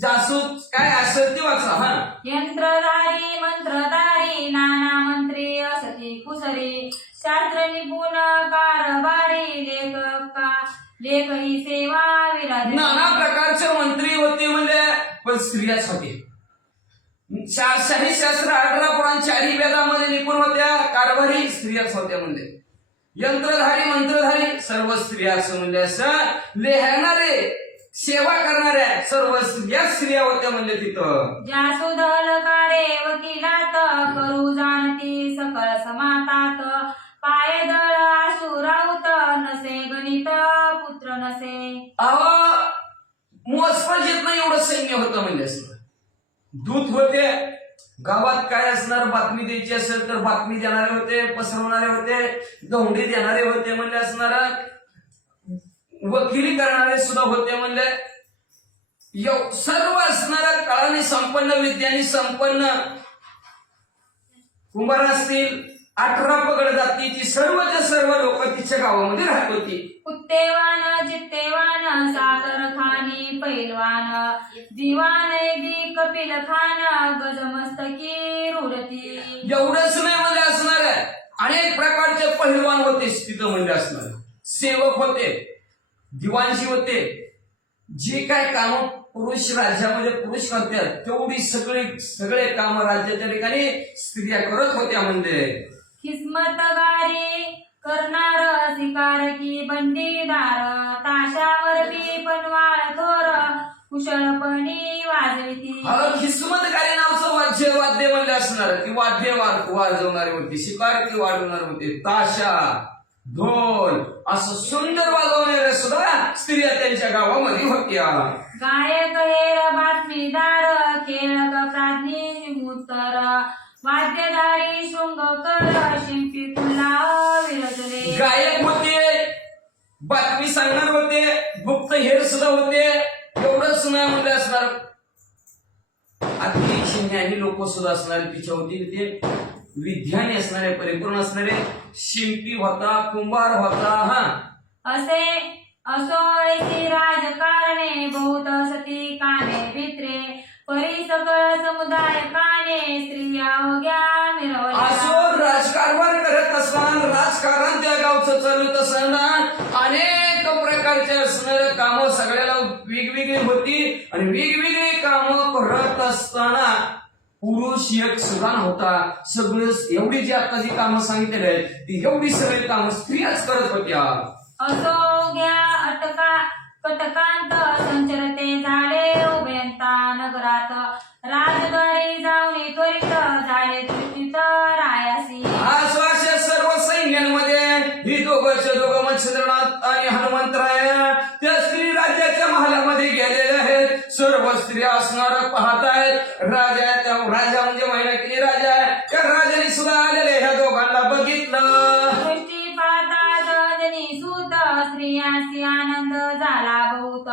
जासूस काय असेल ती वाचा. हा, यंत्रधारी मंत्रधारी नाना मंत्री असती कुसरी. शास्त्र निपुण कारभारी लेख ही सेवा विराज. नाना प्रकारचे मंत्री होते म्हणजे पण स्त्रियाच होते. शाही शास्त्र 18 पुराण 4 वेदामध्ये निपुण होत्या, कारभारी स्त्रियाच होत्या म्हणजे. यंत्रधारी मंत्रधारी सर्व स्त्रियाच म्हणजे असं लिहिणारे सेवा करणाऱ्या सर्व स्त्रिया होत्या म्हणजे तिथं. ज्या सुधलकारे वकिलात करू जाणती सकळ समातात. पायदळ आशुराऊत नसे गणित पुत्र नसे. मोजपण येत नाही एवढं सैन्य होतं म्हणजे असं. दूत होते, गावात काय असणार बातमी द्यायची असेल तर बातमी देणारे होते, पसरवणारे होते, दौंडी देणारे होते म्हणजे असणार, वकिली करणारे सुद्धा होते म्हणजे. सर्व असणाऱ्या काळाने संपन्न विद्याने संपन्न कुंभार असतील, 18 पगड जातीची सर्वच्या सर्व लोक तिच्या गावामध्ये राहत होती. कुत्तेवान चित्तेवान सातर खानी पैलवान. दिवान बी कपिल खान गजमस्तकी रुडती. एवढंच नाही म्हणजे असणार, अनेक प्रकारचे पहिलवान होते तिथं म्हणजे असणार. सेवक होते, दिवाणजी होते, जे काय काम पुरुष राज्यामध्ये पुरुष करतात तेवढी सगळे काम राज्याच्या ठिकाणी स्त्रिया करत होत्या म्हणजे. किस्मतगारी करणार शिकारकी बंडीदार. ताशावर बी पनवाळ थोर कुशलपणी वाजविती. किस्मतकारी नावचं वाद्य म्हणजे असणार की वाद्य वाजवणारे होते, शिकारकी वाजवणारे होते, ताशा ढोल असं सुंदर वाजवणारे सुद्धा स्त्रिया त्यांच्या गावामध्ये होत्या. गायक हेर बातमीदार खेळक प्राज्ञी मुत्तर. वाद्यधारी शृंगकर शिंपी कुल्ला विरजले. गायक होते, बातमी सांगणार होते, गुप्त हेर सुद्धा होते. एवढंच नाही म्हणजे असणार, अतिशय ज्ञानी लोक सुद्धा असणारे तिच्या होती. ते विद्याने असणारे, परिपूर्ण असणारे. शिंपी होता, कुंभार होता. हा, असे असोळी राजकारणे बहुत सती काने भित्रे. परी सकळ समुदाय काने स्त्रिया होग्या मिरवल्या. असो राजकारभार करत असताना, राजकारण त्या गावचं चालत असताना अनेक प्रकारचे असणारे कामं सगळ्याला वेगवेगळी होती. आणि वेगवेगळी कामं करत असताना पुरुष एक सुद्धा नव्हता. सगळं एवढी जी आता जी कामं सांगितलेली आहेत ती एवढी सगळी कामं स्त्रियाच करत होत्या. असोग्या अटका कटकांत संचरते झाले उभयंता नगरात. राजद्वारी जाऊन त्वरित झाले त्रितीत रायासी. असे सर्व सैन्यांमध्ये ही दोघं मच्छिंद्रनाथ आणि हनुमंतराय त्या स्त्री राज्याच्या महालामध्ये गेलेले आहेत. सर्व स्त्रिया असणार पाहत आहेत. राजा म्हणजे मैनाकिनी राजा आहे, त्या राजाने सुद्धा आलेले ह्या दोघांना बघितलं. दृष्टी पाहता जनी सूत स्त्रियांची आनंद झाला बहुत.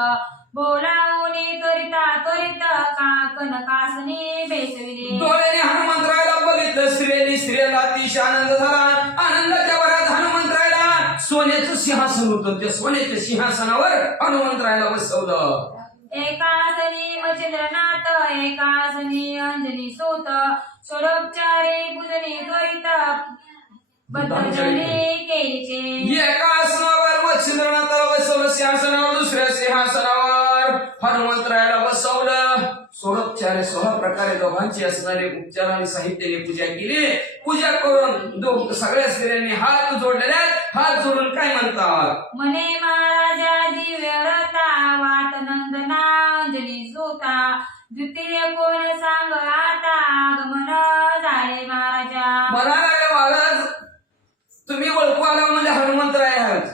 बोलावून त्वरिता त्वरित का कनकासनी बेसविले. डोळ्याने हनुमंतरायला बघितलं बघितलं स्त्रियांनी स्त्रियाला अतिशय आनंद झाला. आनंदाच्या वरात हनुमंतरायला सोन्याचं सिंहासन होतं. त्या सोन्याच्या सिंहासनावर हनुमंतरायला बसवलं. एकासनी मच्छिंद्रनाथ एकासनी अंजनी सोत षोडोपचारे पूजनी त्वरित बद्धजनी केलीचे. एका आसनावर मच्छिंद्रनाथाला बसवलं सिंहासनावर, दुसऱ्या सिंहासनावर हनुमंतरायाला बसवलं. 16 प्रकारे दोघांची असणारे उपचार आणि साहित्याने पूजा केली. पूजा करून सगळ्या स्त्रियांनी हात जोडलेले आहेत. हात जोडून काय म्हणतात? म्हणे महाराजा दिव्य रता वात नंदना अंजनी सोता द्वितीय कोण सांग आता आगमन झाले महाराजा. म्हणाले महाराज तुम्ही ओळखू आला म्हणजे हनुमंतराय आहात,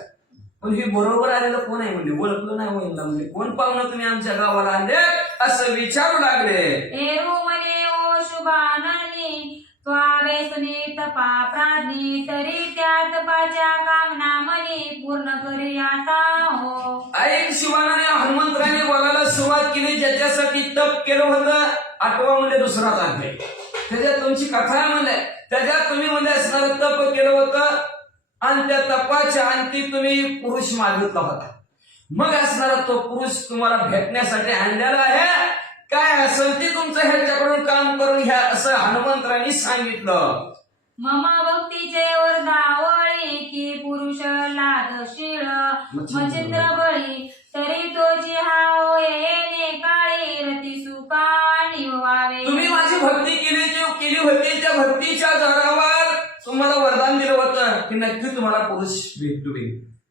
पण हे बरोबर आलेलं कोण आहे म्हणजे ओळखलं नाही होईल म्हणजे कोण पाहुणं तुम्ही आमच्या गावाला आणले असं विचारू लागले. एरू म्हणे ओ शुभाननी त्वावेसनी तपा प्राज्ञी तरी त्या तपाच्या कामना मनी पूर्ण करी आता हो. ऐक शिवानाने हनुमंतराने बोलायला सुरुवात केली. ज्याच्यासाठी तप केलं होतं 8वा म्हणजे दुसराच अध्याय, त्याच्यात तुमची कथा आहे म्हणजे त्याच्यात तुम्ही म्हणजे असणारं तप केलं होतं आणि त्या तपाच्या अंती तुम्ही पुरुष मागितला होता. मग असणारा तो पुरुष तुम्हाला भेटण्यासाठी आणलेला आहे. काय असेल ते तुमचं ह्याच्याकडून काम करून घ्या असं हनुमंतरांनी सांगितलं. मम भक्तीचे वरदावळी की पुरुष लादशीळ मच्छिंद्र बळी तरी तोची हाव येणे काळी रती सुका निवावे. तुम्ही माझी भक्ती केली होती, त्या भक्तीच्या जोरावर तुम्हाला वरदान दिलं होतं की नक्की तुम्हाला पुरुष भेटतो.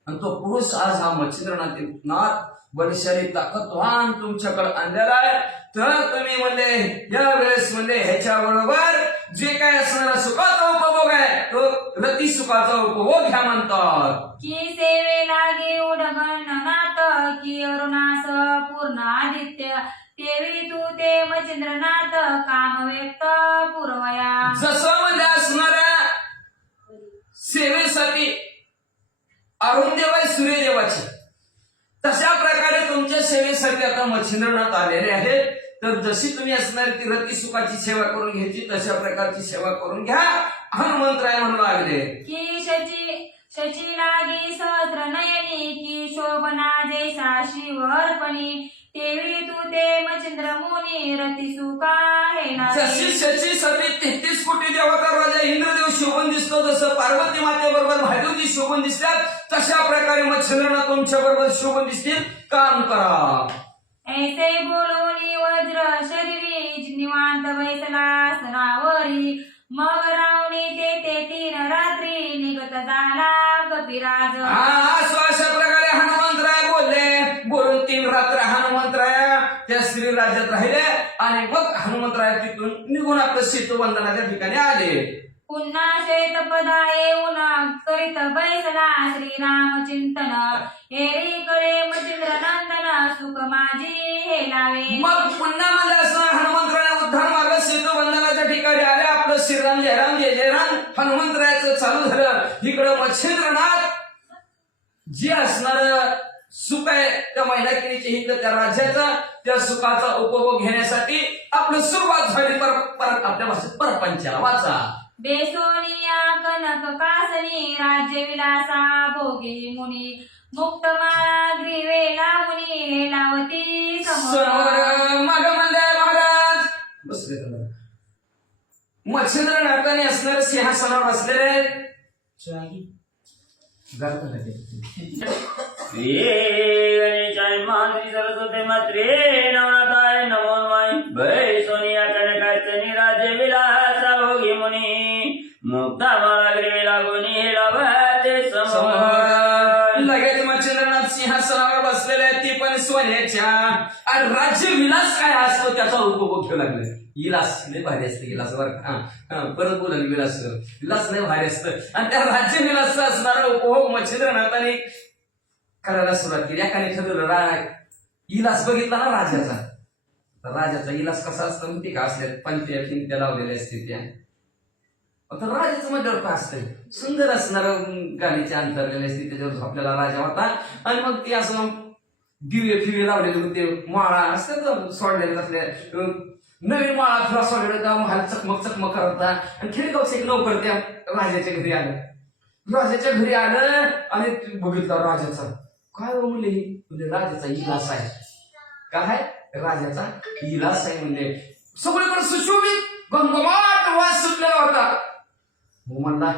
आणि तो पुरुष आज हा मच्छिंद्रनाथ बलशाली ताकदवान तुमच्याकडे आणलेला आहे. तर तुम्ही म्हणजे या वेळेस म्हणजे ह्याच्या बरोबर जे काय असणारा सुखाचा उपभोग आहे तो रती सुखाचा उपभोग घ्या म्हणतात. की सेवे लागे उडगणनाथ की अरुणास पूर्ण आदित्य तेवी तू ते मच्छिंद्रनाथ काम व्यक्त पुरवया. जसं म्हणजे असणाऱ्या सेवेसाठी अरुणदेव आहे सूर्यदेवाची, तशा प्रकारे तुमच्या सेवेसाठी आता मच्छिंद्रनाथ आलेले आहेत. तर जशी तुम्ही असणारी ती रती सुखाची सेवा करून घ्यायची तशा प्रकारची सेवा करून घ्या हनुमंतराय म्हणू लागले. की शची लागी सहस्र नयनी की शोभना जैसा शिव अर्पणी तेवी तू ते मच्छिंद्र मुनी रती सुका हे जशी शची सती 33 कोटी देवता राजा इंद्रदेव शोभून दिसतो, जसं पार्वती मातेबरोबर भाईदेवजी शोभून दिसतात तशा प्रकारे मच्छिंद्रनाथ तुमच्या बरोबर शोभून दिसतील. काम करा. ऐसे बोलूनी वज्र शरीरी निवांत बैसला सनावरी मग रावणी ते 3 रात्री निगत झाला कपिराज. अशा प्रकारे हनुमंतराय बोलले. बोलून 3 रात्र हनुमंतराय त्या श्री राज्यात राहिले आणि मग हनुमंतराय तिथून निघून आपलं सेतुबंधनाच्या ठिकाणी आले. पुन्हा शेतपदा येऊन करीत बैसला श्रीराम चिंतन हेरीकडे मच्छिंद्र नंदन सुख माझी हे लावे. मग पुन्हा मध्ये असं हनुमंतराय उद्धार मार्ग सेतुबंधनाच्या ठिकाणी आले. आपलं श्रीराम जयराम जय जयराम हनुमंतरायचं चालू झालं. इकडं मच्छिंद्रनाथ जे असणार सुख आहे त्या मैनाकिनीच्या हित त्या राज्याचा त्या सुखाचा उपभोग घेण्यासाठी आपलं सुरुवात झाली. परत आपल्या भाषेत परपंचाला वाचा. बेसोनिया कनक कासनी राज्य विलासा भोगी मुनी मुक्त माळा ग्रीवे लावणी हेलावती समोर. माग म्हणले महाराज बसले. मच्छिंद्रनाथाने असणारे सिंहासनावर बसलेले आहेत. सरस्वती मात्रे नवनाथाय नमो नमः. भय सोनिया कनकाचनी राज्य विलासा भोगी मुनी मुक्ता माळा लागोनी हे लाभते समोर. लगेच मच्छिंद्रनाथ सिंहासनावर बसलेले आहेत, ती पण सोन्याच्या. आणि राज्य विलास काय असतो त्याचा उपभोग घेऊ लागले. विलास लय भारी असते. विलास बरं परत बोला विलास लय भारी असतं. आणि त्या राज्य विलास असणारा उपभोग मच्छिंद्रनाथाने करायला सुरुवात केली. एकाने ठरवलं इलास बघितला ना राजाचा, राजाचा इलास कसा असतो माहिती का? असल्या पंत्या फिंत्या लावलेल्या असते त्या. आता राजाचं म्हटल्यावर काय असतंय सुंदर असणार गाडीचे अंतरलेले असते त्याच्यावर झोपलेला राजा होता. आणि मग ते असं दिवे फिवे लावलेले होते, माळा असतात सोडलेले असल्या नवीन माळा थोडा सोडला होता, महाल चकमक करत होता आणि खेडेगावचं एक नोकर त्या राजाच्या घरी आलं. राजाच्या घरी आलं आणि बघितलं राजाचा काय हो म्हणले, म्हणजे राजाचा इलास आहे. काय राजाचा इलास आहे म्हणजे सगळीकडे सुशोभित घमघमाट वास सुटलेला होता. मग म्हणला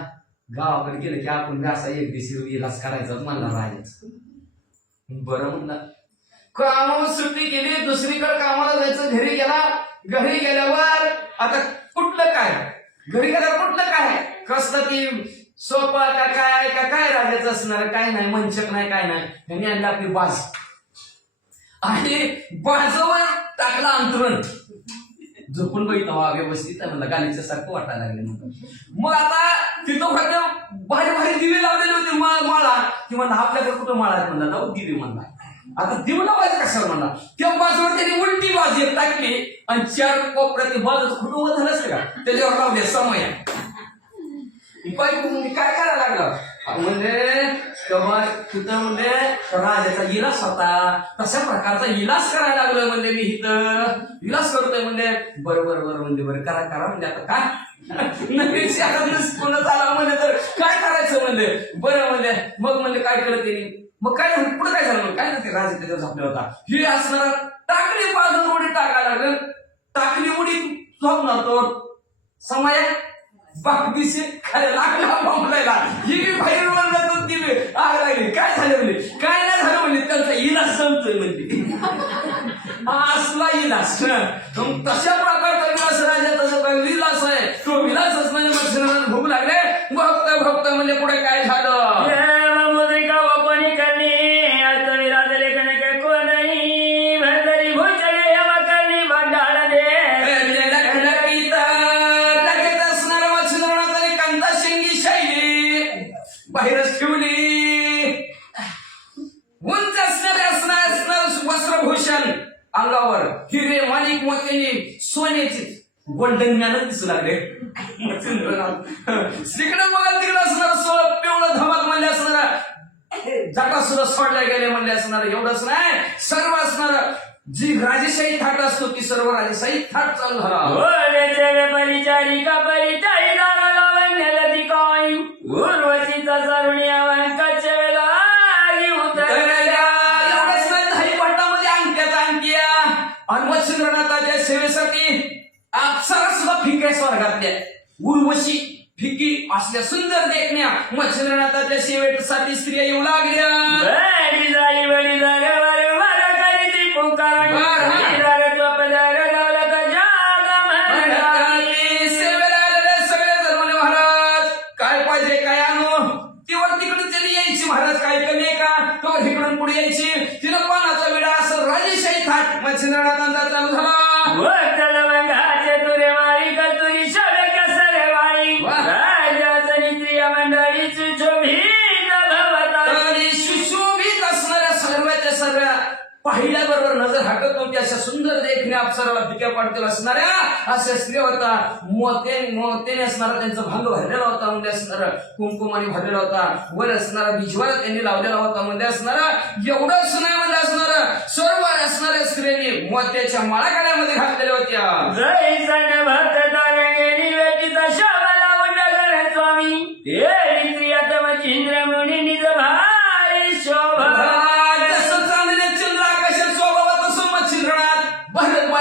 गावाकडे गेलं की आपण असा एक दिवशी इलास करायचा म्हणला राजाचा. बरं म्हणला कामावर सुट्टी केली, दुसरीकडे कामाला जायचं. घरी गेला, घरी गेल्यावर आता कुठलं काय, घरी गेल्यावर कुठलं काय कसलं ती सोपा का काय राजाचं असणार, काय नाही मंचक नाही काय नाही. त्यांनी आणलं आपली बाज आणि बाजूवर टाकला अंतरण, झोपून बघितला व्यवस्थित आहे म्हणलं, गालीच्या सारखं वाटायला लागले. मग आता तिथं होतं भारी भारी दिवे लावलेले होते माळा, की म्हणला आपल्याकडे कुठं माळा आहे म्हणला, जाऊ दिवे म्हणला. आता दिव लावायचं कशाला म्हणला, त्या बाजूवर त्यांनी उलटी बाजू एक टाकली आणि 4 कोपऱ्यात बाजू कुठं झालं असं का त्याच्यावर लावले समय. काय करायला लागला म्हणजे तेव्हा तिथं म्हणजे राजाचा इलास होता, तशा प्रकारचा इलास करायला लागलोय म्हणजे मी इथं इलास करतोय म्हणजे बरोबर म्हणजे बरं करा म्हणजे आता काय नवीन कोणच आला म्हणजे तर काय करायचं म्हणजे बरं म्हणजे मग म्हणजे काय केलं त्यांनी, मग काय पुढे काय झालं काय नाही, ते राजा त्याच्यावर झोपला होता. ही असणार टाकली बाजून उडी टाकायला लागलं, टाकली उडी झोपणार तो समय बागदीशी खाली लागला बॉम्बलायला. ही बाहेर म्हणत ती आग लागली. काय झालं म्हणजे काय नाही झालं म्हणजे त्यांचा इलास संपतोय म्हणजे असला इलास. तशा प्रकारचा विलास राजाचा काय विलास आहे, तो विलासच म्हणजे मच्छरांना भूक लागले भक्त म्हणजे पुढे काय झालं. बाहेरच ठेवली. उंच असणार वस्त्रभूषण अंगावर हिरे माणिक मोत्यानी सोन्याची गोल्डन मॅनच दिसू लागले. श्रीकडे बघा तिकडे असणार सोळं पिवळं धमाक म्हणले असणार, जाटा सुद्धा सोडल्या गेले म्हणले असणार. एवढंच नाही सर्व असणार जी राजेशाही थाट असतो ती सर्व राजेशाही थाट चालू झाला. उर्वशीचा सरुणिया व्यंकटच्या वेळा पट्टामध्ये अंक्याचा अंकिया आणि मच्छिंद्रनाथाच्या सेवेसाठी अप्सरा सुद्धा फिक्या स्वर्गातल्या. उर्वशी फिकी असल्या सुंदर देखण्या मच्छिंद्रनाथाच्या सेवेसाठी स्त्रिया येऊ लागल्या. बडी जाई बडी जागावर मला करीची पुकार सेवेला आलेले सगळे जण म्हणे महाराज काय पाहिजे काय आणू. तीवर तिकडून त्यांनी यायची महाराज काय कमी आहे का, तो इकडून पुढे यायची. तिनं पानाचा विडा असं राजेशाही थाट मच्छिंद्रनाथांचा चालू झाला. पाहिल्याबरोबर नजर हटत नव्हती अशा सुंदर देखण्या अप्सराला फिक्या पाडतील असणाऱ्या अशा स्त्रिया होता. मोत्याने असणारा त्यांचा भांग भरलेला होता म्हणजे असणारा, कुंकुमाने भरलेला होता, वर असणारा बिजवारा त्यांनी लावलेला होता म्हणजे असणारा. एवढं सुनामध्ये असणारा सर्व असणाऱ्या स्त्रियांनी मोत्याच्या माळाकड्यामध्ये घातलेल्या होत्या.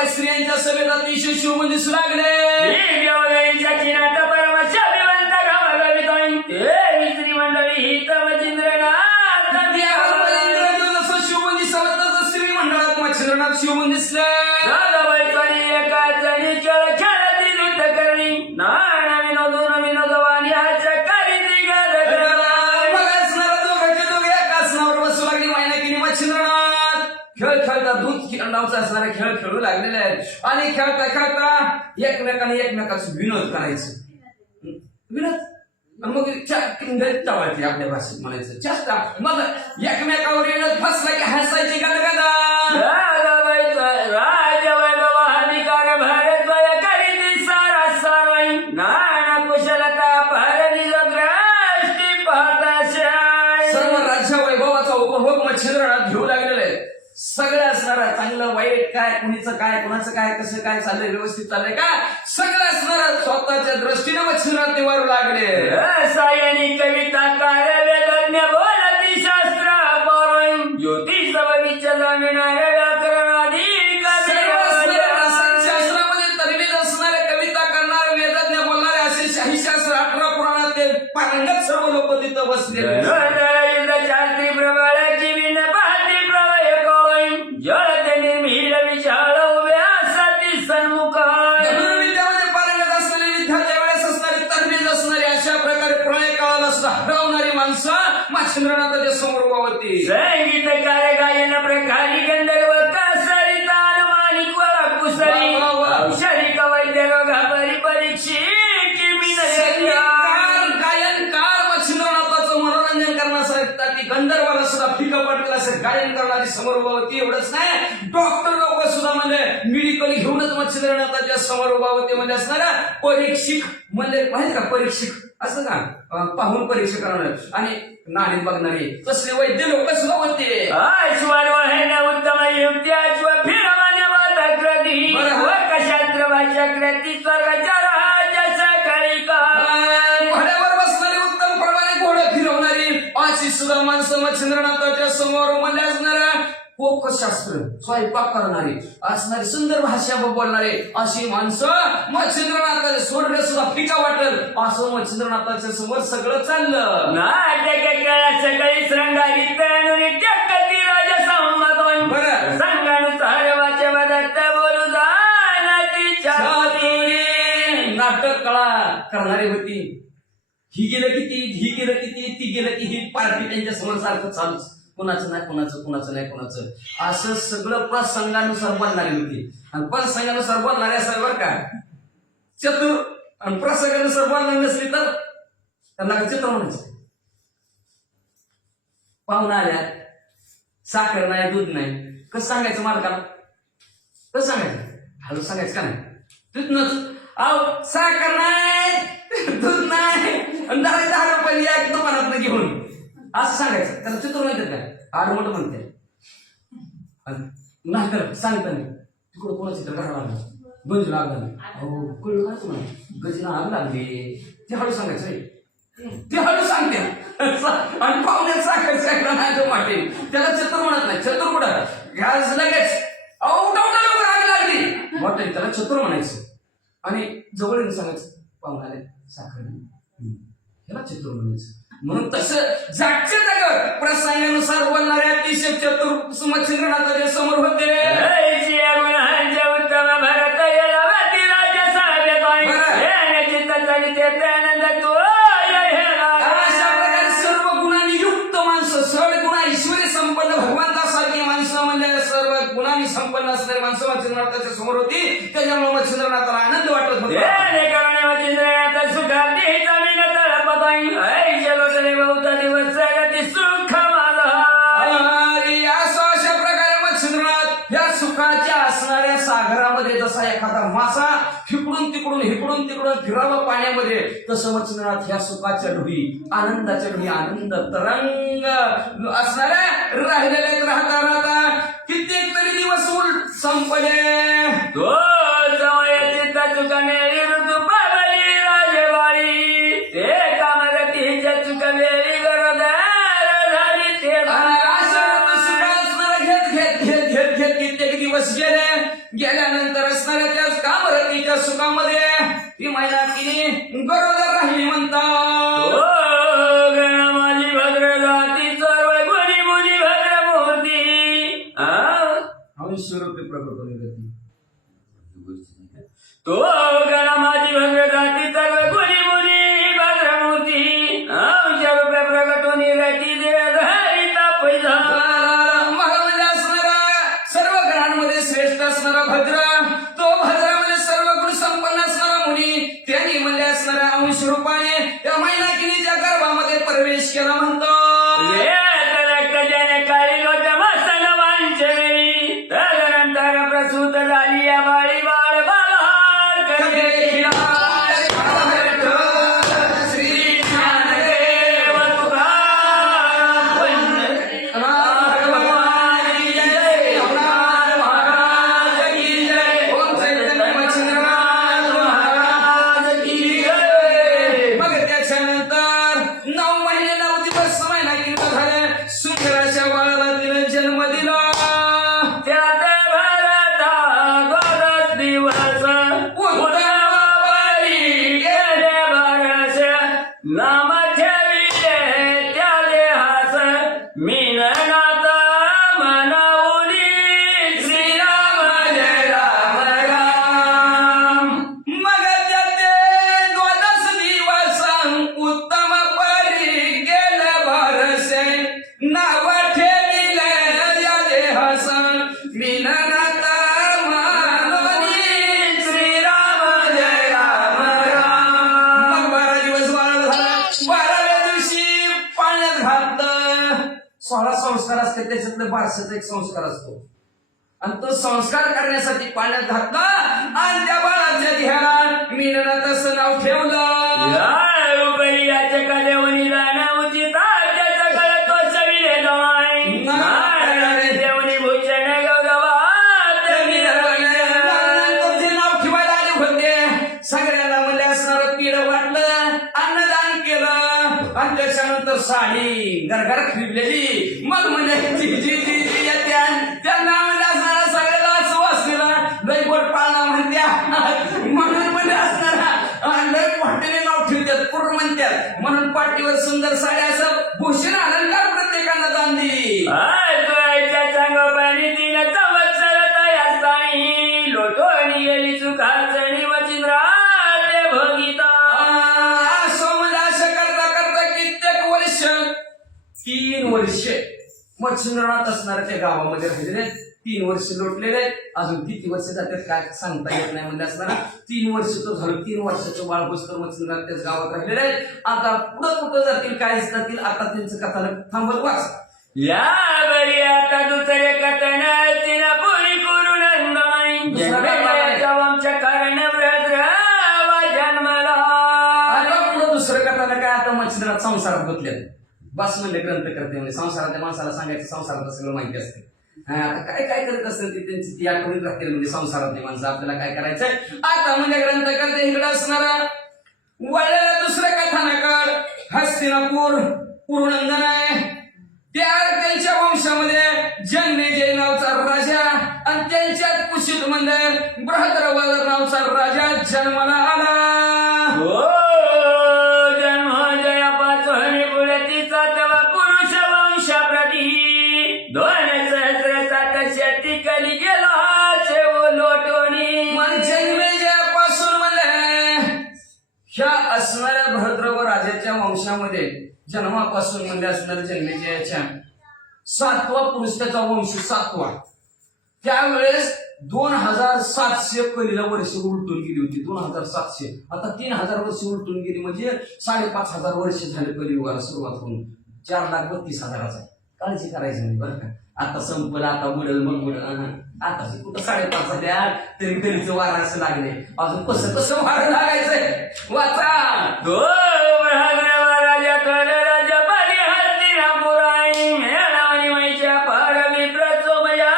स्त्रियांच्या सभेत अतिशय शिवमन दिसू लागले. शिवमन दिसत तसं स्त्री मंडळात मच्छिंद्रनाथ शिवमन दिसलं. खेळ खेळता दूध नावचा असणारे खेळ खेळू लागलेले आहेत आणि खेळता खेळता एकमेकांचं विनोद करायचं. विनोद मग चवायची आपल्या भाषेत म्हणायचं चेष्टा. मग एकमेकावर विनोद फसला की हसायची गदगदा. सर्व राज्य वैभवाचा उपभोग मच्छिंद्रनाथ घेऊ लागलेले. सगळं असणारा चांगलं वाईट काय कुणीचं काय कुणाचं काय कसं काय चाललंय व्यवस्थित चाललंय का सगळं असणारा स्वतःच्या दृष्टीनं मच्छिंद्रनाथ निवारू लागले. रसायनिक कविताकार वेदज्ञ बोलती शास्त्र पौराण ज्योतिष विचार शास्त्रामध्ये तरबेज असणारे कविता करणारे वेदज्ञ बोलणारे असे शाहीशास्त्र 18 पुराणात ते पारंगत सर्व लोक तिथं बसले. शास्त्री प्रबळाची विन पाहती प्रलय कवय जळते निर्मिल विशाल उभ्या सती सन्मुख धनुर्विद्यामध्ये पारंगत असलेले विद्यार्थ्या वेळेस असणारे तरबेज असणारे अशा प्रकारे प्रलय काळाला सुद्धा हरवणारी माणसं मच्छिंद्रनाथाच्या समोर उभा होती. संगीतकार गायन प्रकारी गंधर्व कासरिता अनुमानिक व कुसरी औषधी कवैद्य रोगा परीक्षित गायनकार मच्छिंद्रनाथाचं मनोरंजन करण्यासाठी गंधर्वाला सुद्धा फिकं पडलेलं असं गायन करणारी समोर उभा होती. एवढंच नाही डॉक्टर लोक सुद्धा म्हणजे मेडिकल घेऊनच मच्छिंद्रनाथाच्या समोर उभा होते. म्हणजे असणारा परीक्षिक म्हणजे माहिती का परीक्षिक असं का पाहून परीक्षा करणार आणि नाणीत बघणारे तसले वैद्य लोक सुद्धा होते. उत्तम युक्ती अश्व फिरमान्यवादी शास्त्र भाषा कृती स्वर्गाच्या घोड्यावर बसणारी उत्तम प्रमाणे घोडं फिरवणारी अशी सुद्धा माणसं मच्छिंद्रनाथाच्या समोर म्हणजे असणारा कोकशास्त्र स्वयंपाक करणारे असणारी सुंदर भाषा बोलणारे अशी माणसं मच्छिंद्रनाथाचे स्वर्ग सुद्धा फिका वाटल असं मच्छिंद्रनाथाच्या समोर सगळं चाललं. नाटक सकाळी श्रंगारित कधी राजा संमत संघानुसार वाचवदत्त बोलू जाण्याची नाटक कळा करणारी होती. ही गेलं किती ही गेलं किती ती गेलं की ही पार्टी त्यांच्या समोर सारखं चालूच कुणाचं नाही कुणाचं नाही कुणाचं असं सगळं प्रसंगानुसार बोलणारी होती. आणि प्रसंगानुसार बोलणारे असं बरं का चतुर आणि प्रसंगानुसार बोलणार नसली तर त्यांना चित्र म्हणायचं. पाहुणा आल्यात साखर नाही दूध नाही कसं सांगायचं मालकाला कसं सांगायचं हळू सांगायचं का नाही तिथनच अहो साखर नाही दूध नाही आणि 10 रुपये या दुकानात घेऊन असं सांगायचं. त्याला चित्र माहिती काय आडमोठ म्हणते नाही तर सांगता नाही तिकडं कोणा चित्र करावं लागलं गंज लागला अहो कळलं काय तुम्हाला गजीला आग लागली ते हळू सांगायचं ते हळू सांगते आणि पाहुण्यात साखर साखर नाही तो वाटेल त्याला चतुर म्हणत नाही. चतुर कुठं घ्यास लगेच अहो उठा लवकर आग लागली वाटेल त्याला चतुर म्हणायचं. आणि जवळ येऊन सांगायचं पाहुणाले साखर नाही ह्याला चतुर म्हणायचं. म्हणून तसं जागच्या जागर प्रसंगानुसार बोलणारे अतिशय चतुर मच्छिंद्रनाथाच्या समोर होते. उत्तम भरत अशा प्रकारे सर्व गुणांनी युक्त माणसं सड गुणा ऐश्वर्य संपन्न भगवंतासारखी माणसं म्हणजे सर्व गुणांनी संपन्न असणारी माणसं मच्छिंद्रनाथाच्या समोर होती. त्याच्यामुळे मच्छिंद्रनाथाला आनंद वाटत होता. अशा प्रकारे मच्छिंद्रनाथ या सुखाच्या असणाऱ्या सागरामध्ये जसा एखादा मासा इकडून तिकडून फिरावं पाण्यामध्ये तसं मच्छिंद्रनाथ या सुखाच्या ढोळी आनंदाच्या ढोळी आनंद तरंग असणाऱ्या राहिलेल्या राहता कित्येक तरी दिवस संपले. तो समयाची चुकाने ऋतू पावली राजवाडी ते कामगतीच्या चुकवेळी गरदार झाली ते घेत कित्येक दिवस गेल्यानंतर असणाऱ्या त्या कामरतीच्या सुखामध्ये ती महिला तिने गरोदर राहिली म्हणतात. माझी भद्र जाती सर्व गुणी मुली भद्र मूर्ती स्वरूपी प्रकट होती तो गणा माझी भद्र जाती सर्व गुणी मुली भद्र मूर्ती स्वरूपे प्रकट होणी रती देवधारिता पैसा महाराज असणारा सर्व ग्रहांमध्ये श्रेष्ठ असणारा भद्र तो भद्रामध्ये सर्व गुण संपन्न असणारा मुनी त्यांनी म्हणजे असणाऱ्या अंश रूपाने त्या मैनाकिनीच्या गर्भामध्ये प्रवेश केला म्हणतो. काळी लोट मसन वांचवेळी तदनंतर प्रसूत झाली या बाळी बाळ बाळहार श्री ज्ञानदेव तुकाराम 16 संस्कार असतात, त्याच्यातलं बारशाचा एक संस्कार असतो आणि तो संस्कार करण्यासाठी पाण्यात घातला आणि त्या बाळाच्या ध्यानाला मीनं तसं नाव ठेवलं. या रुपये याच्या कदेवणी जाणं उचित त्याचा कळ तो चविले जमाई देवणी भूषण गौरवा ते नाव ठेवायला आले होते. सगळ्यांना म्हणजे असणारं पीड वाटलं, अन्नदान केलं आणि त्याच्यानंतर साडी गरगर फिरलेली. मग म्हणजे जी जी जी जी येत्या त्यांना म्हणजे असणारा सगळ्याला सुवासनीला लय गोड पाळणा म्हणत्या म्हणून म्हणजे असणारा लय मोठ्याने नाव ठेवतात, पूर्ण म्हणतात. म्हणून पाठीवर सुंदर साड्या असं भूषण अलंकार प्रत्येकानं दान दिली. चांगोपाणी तीन संवत्सर तयास्तानी लोटोनी गेली चुकाचणी वचिंद्रा ते भोगिता. असं म्हणजे असं करता करता कित्येक वर्ष 3 वर्ष मच्छिंद्रनाथ असणाऱ्या त्या गावामध्ये राहिलेले आहेत. 3 वर्ष लोटलेले आहेत. अजून किती वर्ष जातात काय सांगता येत नाही. म्हणजे असणारा 3 वर्ष तो झालं. 3 वर्षाचं बाळ पुस्तक मच्छिंद्रनाथ त्याच गावात राहिलेले आहेत. आता पुढं कुठं जातील काय जातील आता त्यांचं कथानक थांबत वाच. या बरी आता दुसरे कथन तिला पुरी करून आमच्या कारण जन्मला. आता पुढं दुसरं कथानक काय आता मच्छिंद्रनाथ संसारात बसले. बस म्हणले ग्रंथ करते म्हणजे संसारातल्या माणसाला सांगायचं संसारात सगळं माहिती असते. आता काय काय करत असतील ती त्यांची ती आठवणीत राहतील म्हणजे संसारातली माणसं आपल्याला काय करायचंय. आता म्हणजे ग्रंथ करते इकडे असणारा वळलेला दुसरं कथानक हस्तिनापूर पूर्णंदन आहे. त्यांच्या वंशामध्ये जन्मेजय नावचा राजा आणि त्यांच्यात कुशीत म्हणजे बृहद्रवल नावचा राजा जन्माला आला. जन्मोदयापासून पुढतीचा तवा पुरुष वंशाप्रती 2700 कली गेला लोटोनी. जन्मेजयापासून म्हणजे ह्या असणाऱ्या बृहद्रव राजाच्या वंशामध्ये जन्मापासून म्हणजे असणाऱ्या जन्मेजयाच्या 7वा पुरुष त्याचा वंश 7वा. त्यावेळेस 2700 कलीला वर्ष उलटून गेली होती. 2700 आता 3000 वर्ष उलटून गेली म्हणजे 5500 वर्ष झाले कलियुगाला सुरुवात होऊन. 4,32,000 काळजी करायची नाही बरं का. आता संपलं आता बुडल मग बुडल. आता कुठं 5.5 झाल्या तरी कलीचं वारा असं लागले. अजून कसं कसं वारं लागायचंय वाचा. राजा कर राजा पाली हस्तिनापुराई मेळावणी माईच्या पारमी प्रचोमया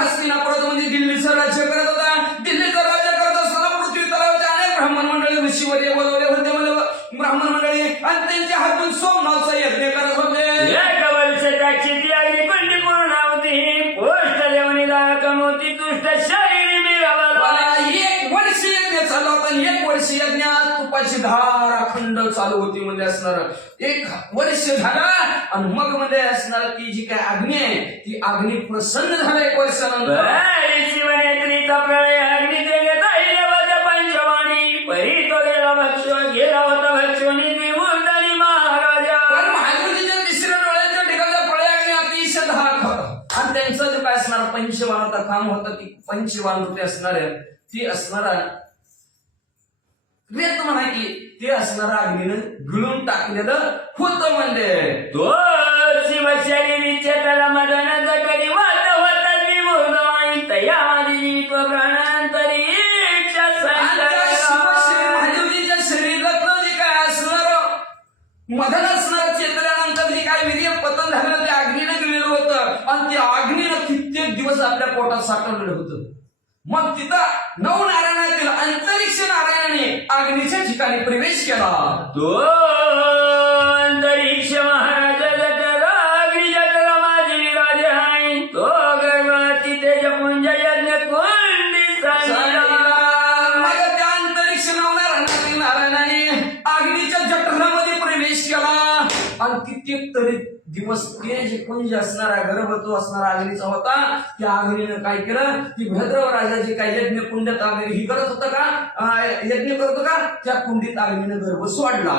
हस्तिनापुरात म्हणजे दिल्लीचं राज्य करत होता. दिल्लीचं राज्य करत असताना पृथ्वी तलावाच्या अनेक ब्राह्मण मंडळी ऋषीवर्य बोलवले होते म्हणजे ब्राह्मण मंडळी आणि त्यांच्या हातून सोमनाथचा यज्ञ करत होते. एक वर्ष त्याची ती अगदी कुंडी पूर्णावती पोष्ट देवणी कमवती तुष्ट शरीर मिळाला. 1 वर्ष यज्ञ चालू होता. 1 वर्ष यज्ञात तुपाची धार अखंड चालू होती. म्हणजे असणार 1 वर्ष झाला आणि मग म्हणजे असणार ती जी काय अग्नी आहे ती अग्नी प्रसन्न झाला 1 वर्षानंतर. शिवनेत्रीचा प्रलय अग्नी देवता पंचवाणी परी तो गेला भक्ष गेला होता भक्षोनी विमूर्तनी महाराजा. पण महादेवजीच्या तिसऱ्या डोळ्याच्या ठिकाणचा प्रलय अग्नी अतिशय धाक आणि त्यांचं जे काय असणार पंचवानाचा काम होतं ती पंचवान होते असणार ती असणारा रेत म्हणा की ते असणारा अग्नीनं गिळून टाकलेलं होतं. म्हणजे तो शिवशैली चेतला मदन जटरी वात होता ती मूर्धवाई तया माझी प्राणांतरीक्ष महादेवजीच्या शरीरातलं जे काय असणार मदन असणार चेतल्यानंतर जे काय वीर्य पतन झालेलं ते अग्नीनं गिळलेलं होतं आणि ते अग्नीनं कित्येक दिवस आपल्या पोटात साठवलेलं होतं. मग तिथं नवनारायणातील अंतरिक्ष नारायणाने अग्नीच्या ठिकाणी प्रवेश केला. तो अंतरिक्ष महाराज जठर अग्नी जठर माझी राज आहे तो गर्भवती तेजपुंज यज्ञ कुंडी मग त्या अंतरिक्ष नवनारायणातील नारायणाने अग्नीच्या जठरामध्ये प्रवेश केला आणि कित्येक तरी दिवस ते जे कुंज असणारा गर्भवती असणारा अग्नीचा होता. त्या अग्नीनं काय केलं की भद्रव राजाचे काय यज्ञ कुंडात अग्नी ही करत होतं का यज्ञ करतो का त्या कुंडीत अग्नीनं गर्भ सोडला.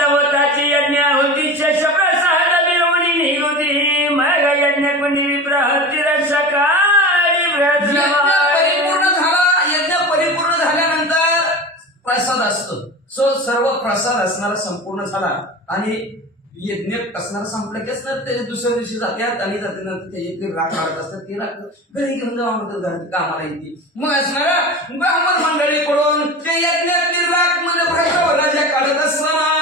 नवताची यज्ञ होती शश प्रसाद मिरवणी निघुती मग यज्ञ कुंडी विप्रहती रक्षकारी परिपूर्ण झाला. यज्ञ परिपूर्ण झाल्यानंतर प्रसाद असतो. सो सर्व प्रसाद असणारा संपूर्ण झाला आणि यज्ञ असणारा संपला की असणार त्याच्या दुसऱ्या दिवशी जात्यात आणि जाते त्याची राख काढत असतात ती राख घरी घेऊन जावा म्हणतात घरात कामाला येते मग असणारा ब्राह्मण मंडळीकडून ते यज्ञातली राख म्हणजे भ्रष्टाचाराच्या काढत असताना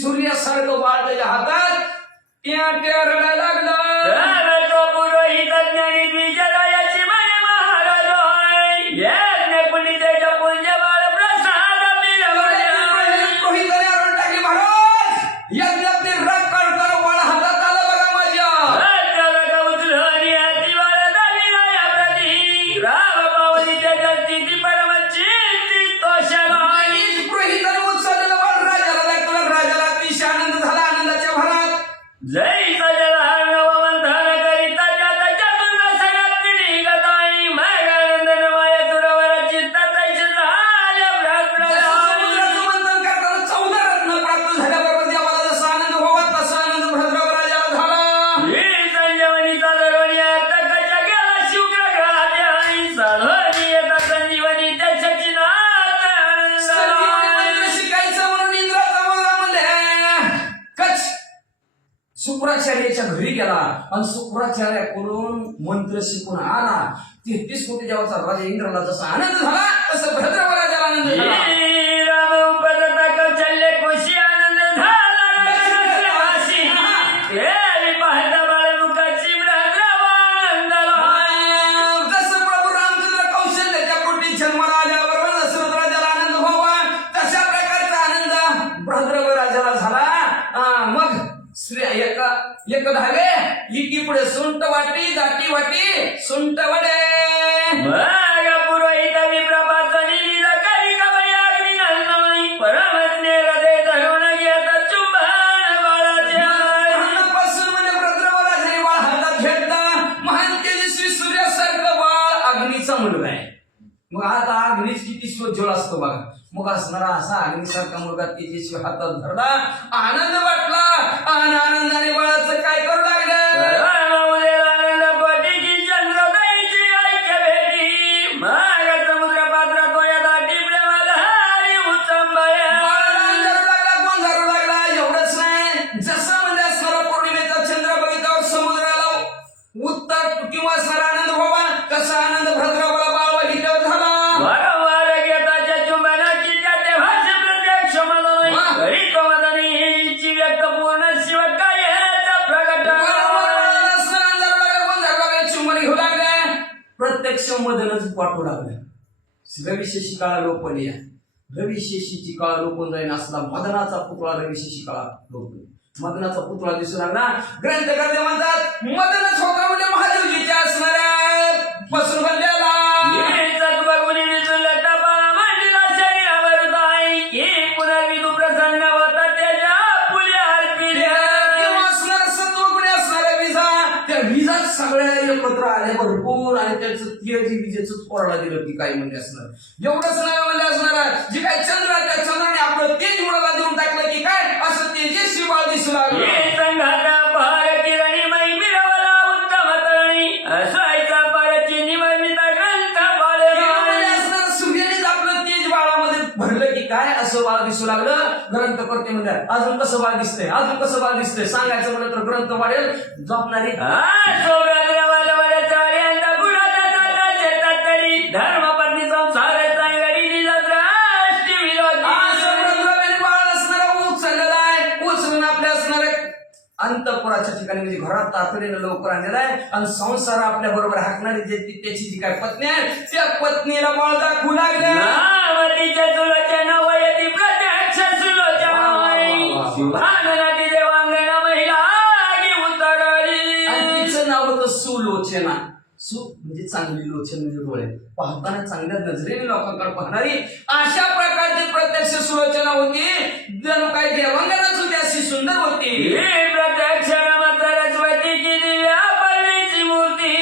सूर्यासारखं बाळ त्याच्या हातात त्या रडायला लागलं शुक्राचार्याच्या घरी गेला आणि शुक्राचार्याकडून मंत्र शिकून आला 33 कोटी देवाचा राजा इंद्राला जसा आनंद झाला तसं भद्रवराजाला आनंद झाला जसं प्रभू रामचंद्र कौशल्याच्या कोटी जन्मराजाबरोबर दशरथ राजाला आनंद व्हावा तशा प्रकारचा आनंद भद्रवराजाला झाला मग श्री एक धागे इकी पुढे सुंट वाटी दाटी वाटी सुंट वडे पासून म्हणजे भद्रवराजाने बाळ हातात घेतला महान तेजस्वी सूर्यासारखं बाळ अग्नीचा मुलगा आहे मग आता अग्नीच किती ज्वल असतो बघा मग असणारा असा अग्निसारखा मुलगा तेजस्वी हातात धरला आनंद वाटला आणि आनंदाने बाळाचं काय करू लागलं एवढंच नाही जसं म्हणजे असणारा पौर्णिमेचा चंद्र बघितल्यावर समुद्राला उत्तर किंवा असणारा आनंद व्हावा कसा आनंद भद्रावाला बाळ बघितल्यावर झाला प्रत्यक्ष मदनच वाटू लागलं रविशेषी काळा लोपली रविशेषीची काळा लोपून जाईन असला मदनाचा पुतळा रविशेषी काळा लोपली मदनाचा पुतळा दिसू लागला ग्रंथकर्ते म्हणतात मदनच होता म्हणजे महादेवजीच्या असणाऱ्या पासून बनलेला सगळ्या एकत्र आले भरपूर आणि त्याचं विजेच कोरडा दिलं की काही म्हणजे असणार एवढंच नाही म्हणजे असणार जे काय चंद्र त्या चंद्राने आपलं तेज मुळाला देऊन टाकलं की काय असं तेजस्वी बाळ दिसू लागलं सूर्यानेच आपलं तेज बाळामध्ये भरलं की काय असं बाळ दिसू लागलं ग्रंथकर्ते म्हणजे अजून कसं बाळ दिसतंय अजून कसं बाळ दिसतंय सांगायचं म्हणलं तर ग्रंथ वाढेल जपणारी धर्मपत्नी संसार उचलून आपल्या असणारे अंतपुराच्या ठिकाणी म्हणजे घरात तातडीनं लवकर आणलेला आहे आणि संसार आपल्या बरोबर हाकणारी जे त्याची जी काय पत्नी आहे त्या पत्नीला बाळ दाखवू लागल्या तिचं नाव होतं सुलोचना सु म्हणजे चांगली लोचनलेली डोळे, पाहताना चांगल्या नजरेने लोकांकडे पाहणारी अशा प्रकारची प्रत्यक्ष सुलोचना होती, जणू काही देवांगनाच होती, अशी सुंदर होती. ही प्रत्यक्ष सरस्वतीची दिव्या पल्लीची मूर्ती,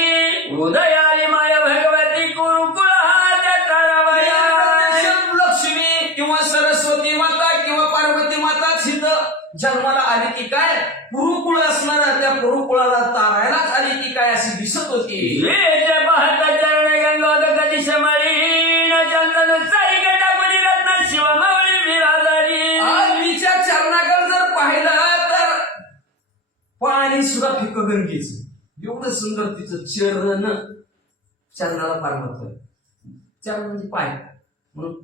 उदयाली माया भगवती कुरुकुळाच्या तारावया. प्रत्यक्ष लक्ष्मी किंवा सरस्वती माता किंवा पार्वती माता इथं जन्माला आली की काय, कुरुकुळ असणारा त्या कुरुकुळाला तारायलाच आली की काय अशी दिसत होती. वेचे पाहता चरण गंगोदक दिशमळी न चंदन सारिका टाकून रत्न शिवमावळी विराजली. तिच्या चरणाकडे जर पाहिलं तर पाणी सुद्धा फिकं गंगेच, एवढं सुंदर तिचं चरण. चरणाला फार महत्व आहे. चरण म्हणजे पाय, म्हणून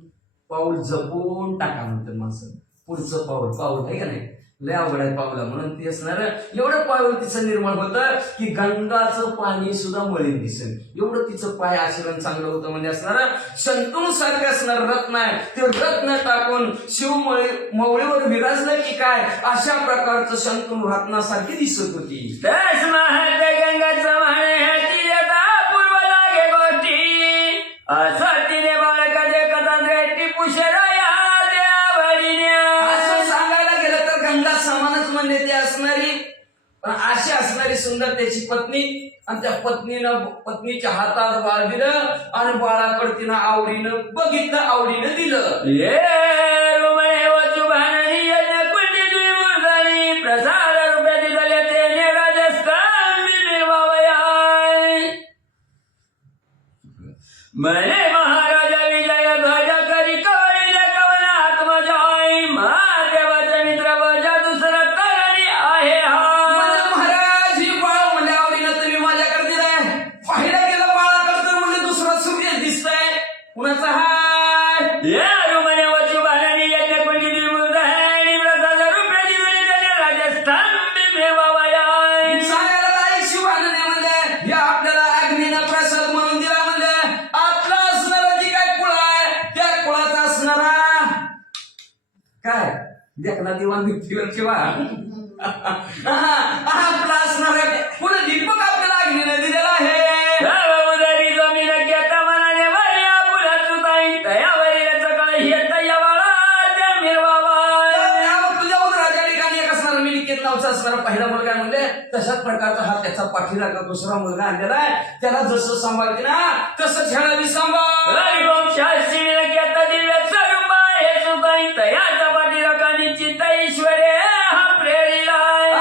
पाऊल जपून टाका म्हणतात माणसं. पुढचं पाऊल आहे का नाही, लय अवघड आहे पाऊला, म्हणून ते असणार एवढं पाऊल तिचं निर्माण होतं की गंगाचं पाणी सुद्धा मळीन दिसेल, एवढं तिचं पाय आचरण चांगलं होतं. म्हणजे असणार शंतनू सारखं असणार रत्न आहे, ते रत्न टाकून मवळीवर विराजलं की काय, अशा प्रकारचं शंतनू रत्नासारखी दिसत होती. दस महत गंगाचं म्हणे ह्याची यथा पूर्व लागे गोष्टी, असं तिने बाळकाचे कथा टिपू शराया असं सांगायला गेलं तर गंगा समानच म्हणजे ते असणारी, पण अशी असणारी सुंदर त्याची पत्नी, आणि त्या पत्नीच्या हातात बाळ दिलं आणि बाळाकडे तिनं आवडीनं बघितलं, आवडीनं दिलं. ये रुमणे वचू भाननी यज्ञ कुंडी दुई मुर्दानी, प्रसाद रुपये दिले तेने राजस्थान बिलवावयाय. म्हणे महाराजा विजय ध्वज करी कवळीले कवन आत्मजाय, महादेवाचा मित्र वजा दुसरा तगडी आहे हा. महाराज ही बाळ म्हणजे आवडीनं तुम्ही माझ्याकडे दिलाय, पाहिलं गेलं बाळाकडे तर म्हणजे दुसरा सूर्य दिसतंय, कुणाचा हाय? या रुमणे वचू भाननी यज्ञ कुंडी दुई मुर्दानी, प्रसाद रुपये दिले तेने राजस्थान बिलवावयाय. सांगायला नाही शिवानने म्हणजे या आपल्याला अग्नीनं प्रसाद म्हणून दिला, म्हणजे आपला असणारा जी काय कुळ आहे त्या कुळाचा असणारा काय देखना दिवाण किंवा आपला असणारा कुल दीपक आपल्याला अग्नीनं दिलेला आहे. सर्वोदरी जमीन घेता मनाने वळ्या पुढं सुताई, तयावरील सकळ हेत यवाळाच्या मिरवावा. त्यावर तुझ्या उदराच्या ठिकाणी एक असणारा मिलिकेत नावचा असणारा पहिला मुलगा आहे म्हणजे तशाच प्रकारचा हा त्याचा पाठीराखा दुसरा मुलगा आणलेला आहे. त्याला जसं सांभाळते ना तसं खेळावी सांभाळ. हरिवंशाशील घेता दिव्य स्वरूप हे सुताई, तयाचा पाठीराखा निश्चित ईश्वरे हा प्रेरिलाय.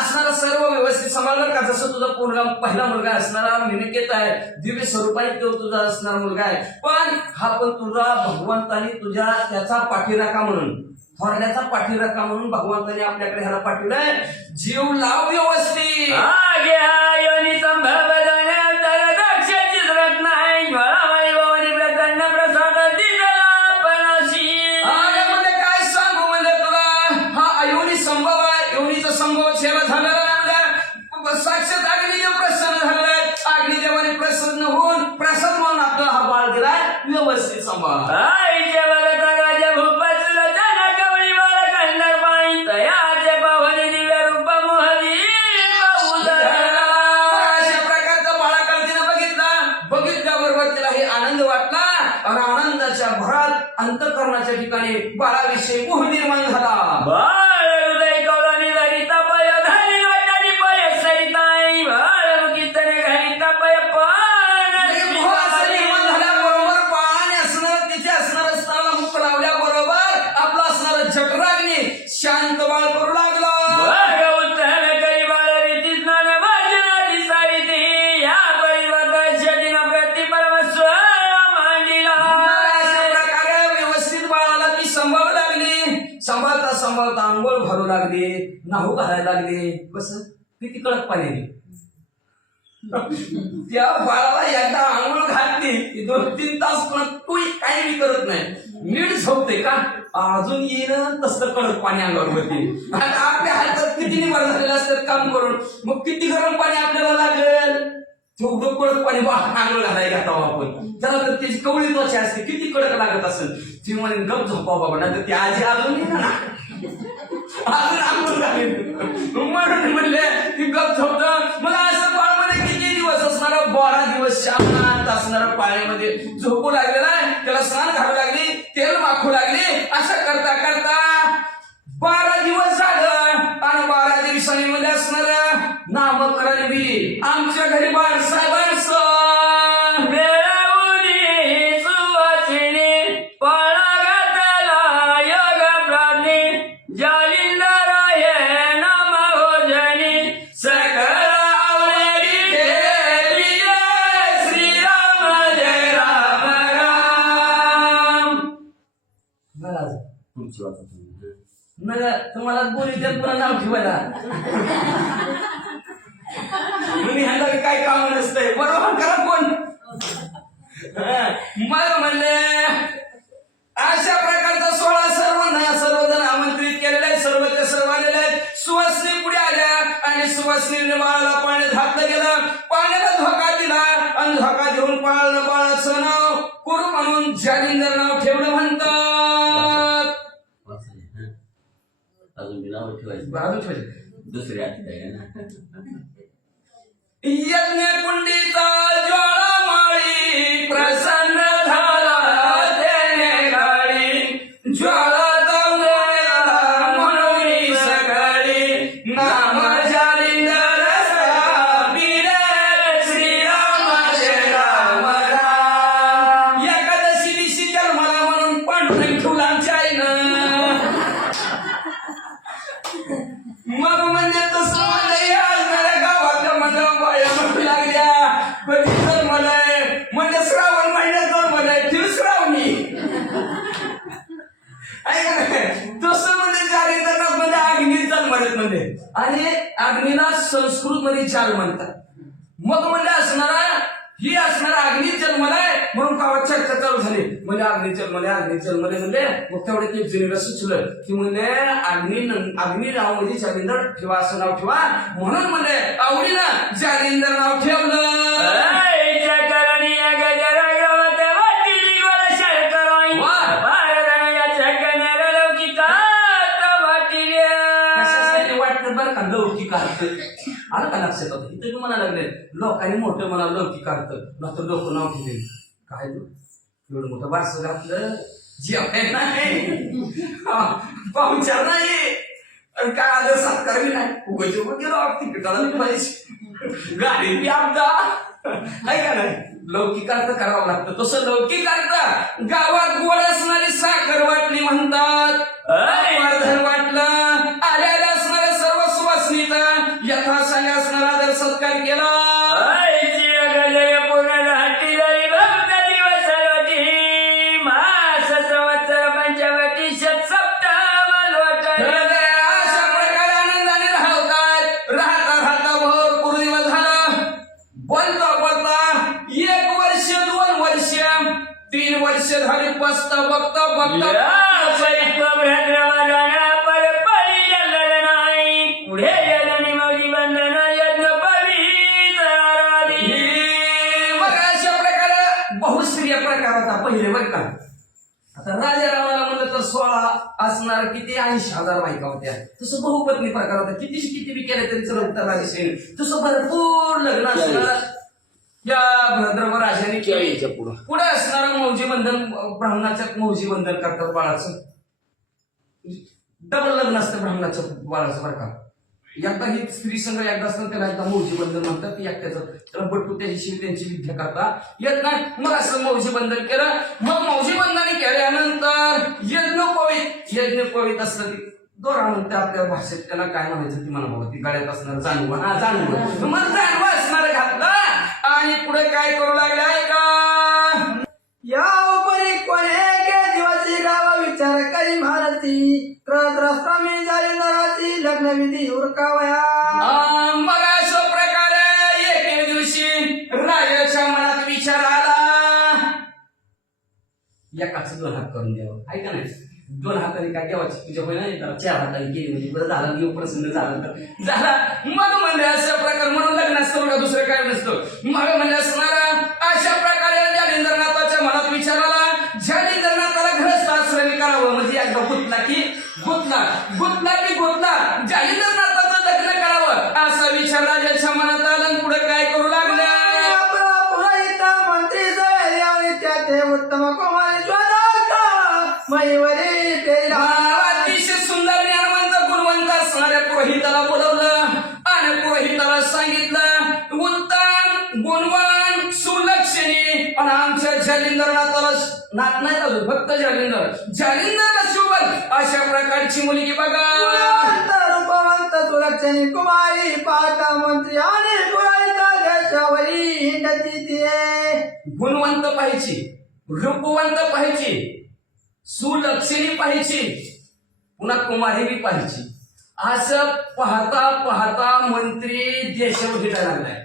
असणारा सर्व व्यवस्थित सांभाळणार का, जसं तुझा पहिला मुलगा असणारा मिनिकेत आहे, दिव्य स्वरूपाने तो तुझा असणारा मुलगा आहे, पण हा पण तुझा भगवंतानी तुझ्या त्याचा पाठीराखा म्हणून, थोरल्याचा पाठीराखा म्हणून भगवंताने आपल्याकडे ह्याला पाठवलाय. जीव लाव व्यवस्थित. आगे हा योनी संभव तर दक्षाचीच रत्न आहे, ज्वाळामळी भवानी प्रसन्न प्रसाद दिला पणाशी. म्हणजे काय सांगू म्हणजे तुला, हा अयोनी संभव आहे, योनीचा संभव सेवा झालेला म्हणजे साक्षात अग्निदेव प्रसन्न झालाय, अग्निदेवाने प्रसन्न होऊन प्रसन्न म्हणून आपल्याला हा बाळ दिलाय. व्यवस्थित सांभाळ. आईचे भगत राजा भूपसला जन कवळी बाळ खंडर पाणी, तयाचे पावनी दिव्य रूप मोहनी अशा प्रकारचा बाळाकडे तिनं बघितल्याबरोबर तिला हे आनंद वाटला, आणि आनंदाच्या भरात अंतःकरणाच्या ठिकाणी बाळाविषयी मोह निर्माण झाला. बाळ हृदय कौलानी धरिता पय धरी वाटानी पय सरिताई, बाळ मुखीतने घरिता पय मोह असं निर्माण झाल्याबरोबर बाळाने असणार तिथे असणार असताना मुख लावल्याबरोबर आपला असणारा जठराग्नी शांत बाळ करू लागला. उत्तम करी बाळ रीती स्नान वाचनाची सारिती, या परिवर्तन प्रति परमस्व मांडिला. अशा प्रकारे व्यवस्थित बाळाला ती सांभाळू लागली, सांभाळता सांभाळता आंघोळ घालू लागली, नाहू घालायला लागली. कसं किती कडक पाणी त्या बाळाला एकदा आंघोळ घातली की 2-3 तास पण तू काही बी करत नाही, नीट झोपते का, अजून येईन तसं कडक पाणी अंगावर होते. आता आपल्या हातात किती निवार झालेलं असतं काम करून, मग किती गरम पाणी आपल्याला लागेल, तेवढं कडक पाणी आंघोळ घालायला घातावं आपण. त्याला तर त्याची कवळी त्वचा असते, किती कडक लागत असेल. ती म्हणे गप झोपाव बाबा, नाही तर ती आजी अजून येणार ना, अजून आंघोळ घालेल म्हणून म्हणले की गप झोपतं. मग असं बाळ मध्ये किती दिवस असणार, 12 दिवस शांत पाण्यामध्ये झोपू लागलेला आहे, त्याला स्नान घालू लागली, तेल माखू लागली. असं करता करता 12 दिवस झालं आणि 12 दिवसांमध्ये असणार नामकरण बी आमच्या घरी बारसा मिळवली सुवासिनी पळा घातला योग प्राणी जालिंदर हे नाम भोजनी सकळ आवडी ठेवी श्रीराम जय राम राम. पुढची वाचा नाही तुम्हाला बोली त्यात पुन्हा नाव ठेवायला तुम्ही ह्यांना काय काम नसतंय. बरोबर करा कोण मला म्हणले अशा प्रकारचा 16 सर्वजण आमंत्रित केलेले आहेत. सर्वच्या सर्व आलेले आहेत. सुवासिनी पुढे आल्या आणि सुवासिनीने बाळाला पाण्यात घातलं गेलं. पाण्याला धोका दिला आणि धोका देऊन बाळाचं नाव कुरु म्हणून जालिंदर नाव ठेवलं म्हणतात. अजून नाव ठेवायचं बाजू ठेवले दुसरी आठवड्या ना यज्ञ कुंडीचा ज्वाळामाळी प्रसन्न झाला त्याने काळी ज्वाळा म्हणून सकाळी नाम जालिंदर स्थापिले श्रीराम जय राम राम. एकादशी दिवशी जन्माला म्हणून पांडुरंग ठेवला आमच्या आईनं. मग म्हणजे तसं म्हणलं गावातल्या मंडळा बाया म्हणू लागल्या कधी जन्मलाय म्हणजे श्रावण महिन्यात जन्मलाय ठेव श्रावणी. तसं म्हणजे जालिंदर म्हणजे अग्नी जन्मलेत म्हणजे आणि अग्नीला संस्कृत मध्ये जाल म्हणतात. मग म्हणजे असणारा ही असणारा अग्नी जन्मलाय म्हणून गावात चर्चा चालू झाली. म्हणजे अग्नी जन्मले म्हणजे मग तेवढे ते जुनीला सुचलं की म्हणजे अग्नी नाव मध्ये जालिंदर ठेवा असं नाव ठेवा म्हणून म्हणजे आवडीनं जालिंदर नाव ठेवलं. वाटतं बरं का लौकिक अर्थ आलं का लक्षात होतं. इथे तुम्हाला लागले लोकांनी मोठं मला लौकिक अर्थ नंतर लोक नाव ठेवले काय तू एवढं मोठं बारसं घातलं जेवण नाही पाहुणचार नाही काय आलं सत्कार बी नाही उगाच गेलो तिकिटाला पाहिजे गाडी बी आपदा आहे का नाही. लौकिक अर्थ करावा लागतं. तसं लौकिक अर्थ गावात गोड असणारी साखर वाटली म्हणतात. वर्धन वाटलं आलेल्या असणाऱ्या सर्व सुवासनीचा यथासांग असणारा आदर सत्कार केला. अशा प्रकारे आनंदाने राहतात. राहता भरपूर दिवस झाला. बोलता 1 वर्ष 2 वर्ष 3 वर्ष झाली. बघता पुढे जलनी मौजी बंधन यज्ञ मग अशा प्रकारे बहुश्रीय प्रकार होता पहिले बरं का. आता राजा रामाला म्हणलं तर 16 असणार किती 80,000 बायका होत्या. तसं बहुपत्नी प्रकार होता. किती बी केलं तरी चलत राजेश्री तसं भरपूर लग्न असणार या भद्रव राजाने केलं. पुढे असणार मौजी बंधन ब्राह्मणाच्या मौजी बंधन करतात बाळाचं. डबल लग्न असतं ब्राह्मणाचं बाळाचं बरं का. एकदा ही स्त्री संघ एकदा असतात त्याला एकदा मौजी बंधन म्हणतात. ती एकट्याचं त्याला बट्टू त्याच्याशी त्यांची विद्या करता येत नाही. मग असं मौजी बंधन केलं. मग मौजी बंधन केल्यानंतर यज्ञोपवीत असतं ती दोरा म्हणते आपल्या भाषेत त्याला काय म्हणायचं ती मला बघा ती गाड्यात असणार जानवं मग जानवं असणार घातलं आणि पुढे काय करू लागलाय का या उपरी कोणे दिवशी गावा विचार करी भारती त्रस्त्रामी जालिंदराची लग्नविधी उरकावया. मग अशा प्रकारे एके दिवशी राजाच्या मनात विचार आला एकाच 2 हात करून द्यावं. ऐका नाही 2 हाताने काय देवाची पूजा होईल नाही त्याला 4 हाताने केली म्हणजे बरं झालं देव प्रसन्न झाला तर झाला. मग म्हणजे अशा प्रकार म्हणून लग्न असतं बघा दुसरं काय नसतं. मग म्हणजे असणारा अशा प्रकारे जालिंदरनाथाच्या मनात विचार आला. जालिंदरनाथाला गृहस्थ आश्रमी करावं म्हणजे एकदा गुतला जालिंदरनाथाचं लग्न करावं असा विचार राजाच्या मनात आला. पुढे काय करू लागला मंत्री दुसऱ्या पुरोहिताला बोलवलं आणि पुरोहिताला सांगितलं उत्तम गुणवान सुलक्षणी आणि आमच्या जालिंदरनाथाला नात नाही अजून फक्त जालिंदरला सोबत अशा प्रकारची मुलगी बघा. गुणवंत, रूपवंत, सुलक्षणी कुमारी पाहता मंत्री आणि पुरोहित देशावरी हिंडती तिये. गुणवंत पाहिजे, रूपवंत पाहिजे, सुलक्षणी पाहिजे, पुन्हा कुमारी बी पाहिजे. असं पाहता पाहता मंत्री देशावर हिंडायला लागलाय.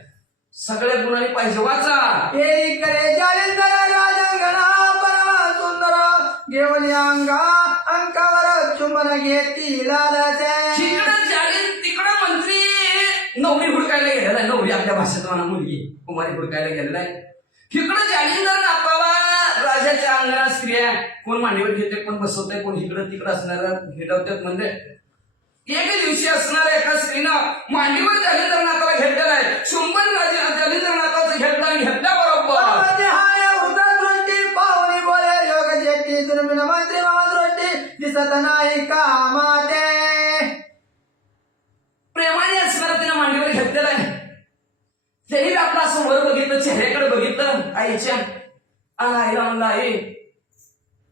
सगळ्या गुणांनी पाहिजे. वाचा. एकीकडे जालिंदर राजंगणा परवा सुंदर घेऊन अंकावर चुंबन घेती लालाचे. तिकडं जालीन तिकडं मंत्री नवरी हुडकायला गेलेला आहे. नवरी आपल्या भाषेत म्हणा मुलगी कुमारी हुडकायला गेलेला आहे. तिकडं जालिंदर नापाला राजाच्या अंगणात स्त्रिया कोण मांडीवर घेते, कोण बसवते, कोण इकडं तिकडं असणाऱ्या भेटवतात. म्हणजे एक दिवशी असणाऱ्या एका स्त्रीनं मांडीवर जालिंदरनाथाला घेतलेला आहे. चुंबन जालिंदरनाथाचं घेतलं आणि घेतल्याबरोबर पावणे हाय उतर दृष्टी पाहुणी बोले योग जेठी दुर्मिळ मंत्री मामा दृष्टी दिसत नाही का माते. प्रेमाने असणारा तिनं मांडीवर घेतलेला आहे. त्यांनी आपला असं वर बघितलं, चेहऱ्याकडे बघितलं आईच्या. आणि आईला म्हणलं आई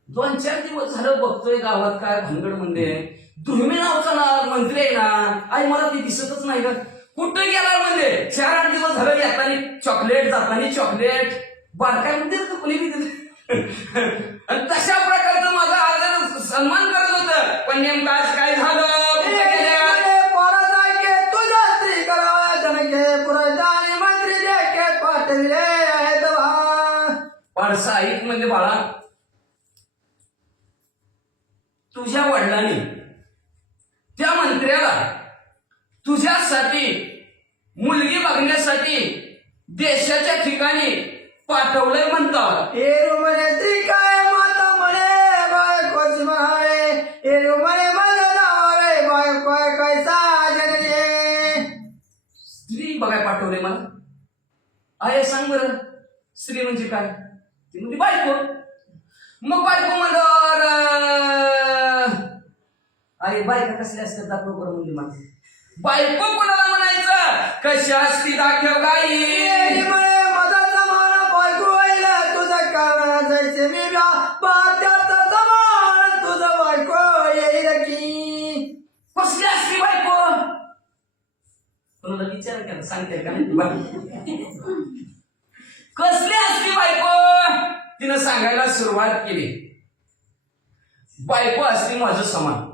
2-4 दिवस झालं बघतोय गावात काय भानगड म्हणजे दुर्मिळ नावचा ना मंत्री आहे ना. आई मला ती दिसतच नाही का. कुठं गेला म्हणजे 4-8 दिवस झालं येताना चॉकलेट जाताना चॉकलेट बारकाय म्हणते कुणी बी आणि तशा प्रकारचं माझा आदर सन्मान करत होतं. पण नेमकं आज काय झालं. कुठं गेल्या? पोरासारखे तुझ्या स्त्री करावा जनके पुरजानी मंत्री देखे पाठविले आहेत वा. पाडसा ऐक म्हणजे बाळा, तुझ्या वडिलांनी त्या मंत्र्याला तुझ्यासाठी मुलगी बघण्यासाठी देशाच्या ठिकाणी पाठवलंय म्हणतात. एरू म्हणे स्त्री काय माता म्हणे बायकोची म्हणावे. एरू म्हणे मला जावावे बायको कैसा जगले. स्त्री बघाय पाठवलंय मला. आहे सांग बरं स्त्री म्हणजे काय. ती म्हणजे बायको. मग बायको म्हणलं अरे बायका कसल्या असतात दाखव बरं म्हणजे माझी. बायको कोणाला म्हणायचं. कशी असती दाखव गाई. एरी म्हणे माझा समान बायको होईल तुझं कारण जायचे मी त्याचा समान तुझं बायको येईल की. कसली असती बायको. कोणाला विचार केला सांगते का कसली असती बायको. तिनं सांगायला सुरुवात केली. बायको असती माझं समान,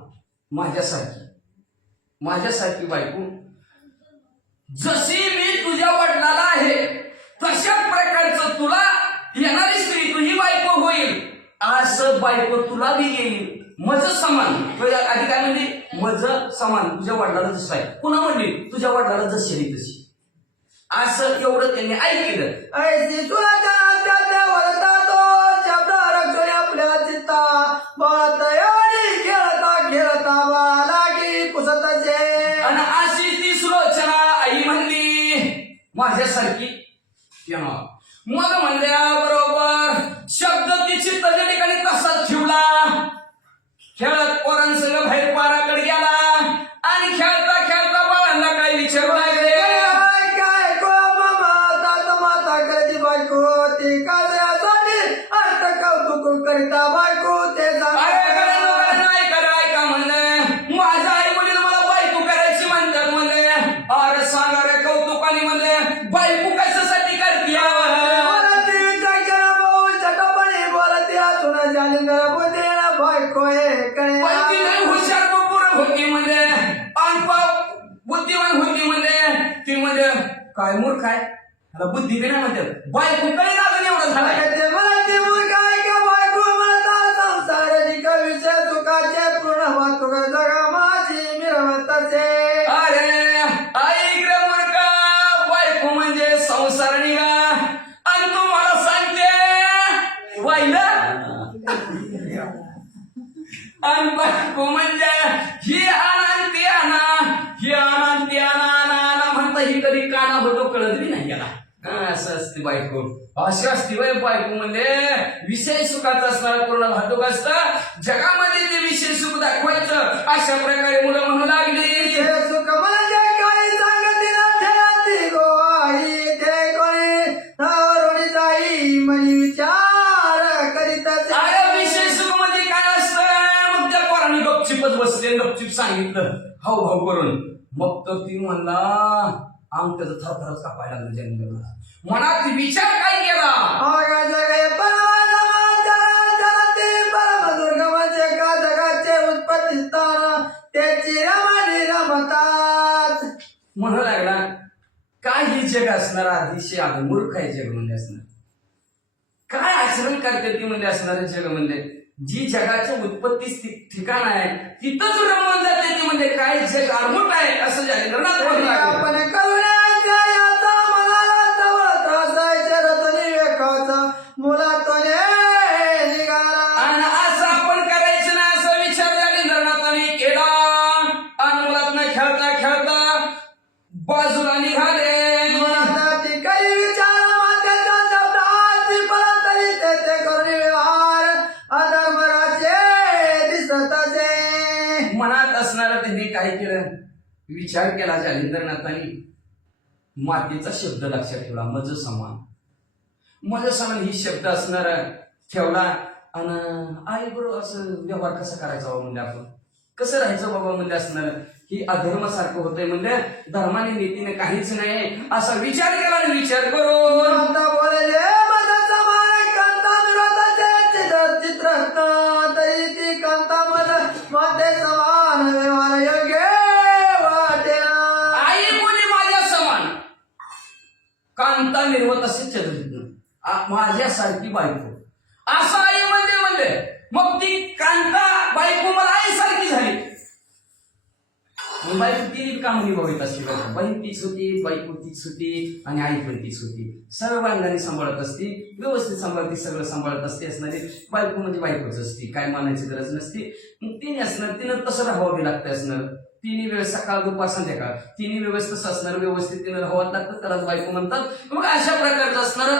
माझ्यासारखी बायको. जशी मी तुझ्या वडिलाला आहे तशा प्रकारचं तुला येणारी स्त्री तुझी बायको होईल. असं बायको तुला बी येईल माझं समान. आधी काय म्हणजे माझं समान तुझ्या वडिलाला जसं आहे. पुन्हा म्हणली तुझ्या वडिलाला जशी आहे तशी. असं एवढं त्यांनी ऐकलं. ऐसी तुला त्या वरता तो शब्द रक्षण आपल्या चित्ता बात एवढी खेळता बाला की पुसतचे. आणि अशी ती सुलोचना आई म्हणली माझ्यासारखी. मग म्हणल्याबरोबर शब्द तिची त्याच्या ठिकाणी तसाच ठेवला. खेळत पोरांसंग बाहेर पाराकडे गेला आणि खेळता खेळता बाळांना काय विचारू लागले. काय को मामा माता करती बायको ती कार्यासाठी अर्थ कौतुक करिता बायको ते ऐका म्हणले माझा आई वडील मला बायको करायची म्हणतात. म्हणले अरे सांगा रे कौतुकाने. म्हणले बायको कशासाठी करते. बोलती विचार भाऊ चटपणी बोलती असून जालिंदर बुद्धीला बायको हे पण ती लई हुशार बरोबर होती. म्हणजे बुद्धिमान होती. म्हणजे ती म्हणजे काय मूर्ख आहे त्याला बुद्धी बी नाही म्हणतात. बायको काही लागून एवढं झालं. ते मला ती मुलगा का बायको म्हणता संसाराची कविचे सुखाचे पूर्ण वाहतूक जगा माझी मिरवतचे. अरे ऐक रे मूर्खा, बायको म्हणजे संसार निघा आणि तू मला सांगते वाहिलं. आणि बायको म्हणजे ही आनंद ती आणा, ही आनंद ती आणा म्हणता ही कधी काना होतो कळत बी नाही गेला. असं असते बायको. अशी असते बायको म्हणजे विषय सुखाचा असणारा पूर्ण वाहतूक असतं. जगामध्ये ते विषय सुख दाखवायचं. अशा प्रकारे मुलं म्हणू लागली. गपचिप सांगितलं हाव भाऊ करून. मग तर ती म्हणला आम त्याचं थरथरच कापायला लागलं जालिंदरला. मनात विचार काय केला, आगा जगे परमात्मा जगते परम दुर्गमाचे का जगाचे उत्पत्ती स्थान त्याची रमणी रमतात. म्हणू लागला काय हे जग असणार, अतिशय मूर्ख आहे जग म्हणजे असणार, काय आचरण करते ती म्हणजे असणार जग म्हणजे, जी जगाच्या उत्पत्तीच ठिकाण आहे तिथंच रमवून जाते ती म्हणजे काय जग आडमुठ आहे असं जालिंदरनाथ म्हणू लागले. आपण करुण्याच्या याचा मनाला जवळ त्रासायचे रतनी वेकाचा मुलातून निघाला. आणि असं आपण करायचं ना असा विचार जालिंदरनाथाने केला. आणि मुलात न खेळता खेळता बाजूला निघाले. मुलाचा ती काही विचार मातेचा शब्द आजची परत तरी तेथे करून व्यवहार अधर्मराचे दिसत असे. मनात असणारा त्यांनी काय केलं, विचार केला जालिंदरनाथाने. मातेचा शब्द लक्षात ठेवला, मज समान. मज समान ही शब्द असणारा ठेवला. आणि आई बरोबर असं व्यवहार कसा करायचा बाबा म्हणजे, आपण कसं राहायचं बाबा म्हणजे असणार, ही अधर्मासारखं होतंय म्हणजे, धर्माने नीतीने काहीच नाही असा विचार केला. आणि विचार करून आता बोलले माझा समान कांता विरोधाचे चित्ररत्न तरी ती कांता मज माते समान व्यवहार योग्य वाटेना. आई बोली माझ्या समान, कांता निर्वत असे चरित्र, माझ्यासारखी बायको असं आई म्हणले. मग ती कांता बायको मला आईसारखी झाली. मग बायको ती काम निभावित असते, बहीण तीच होती, बायको तीच होती आणि आई पण तीच होती. सर्व अंगाने सांभाळत असती, व्यवस्थित सांभाळती, सगळं सांभाळत असते असणारी बायको म्हणजे बायकोच असते, काय मानायची गरज नसते. मग तिने असणार, तिनं तसं राहावं लागतं असणार. तिन्ही वेळेस सकाळ दुपार संध्याकाळ तिन्ही वेळेस तसं असणार, व्यवस्थित तिनं राहावं लागतं, त्यालाच बायको म्हणतात. मग अशा प्रकारचं असणार.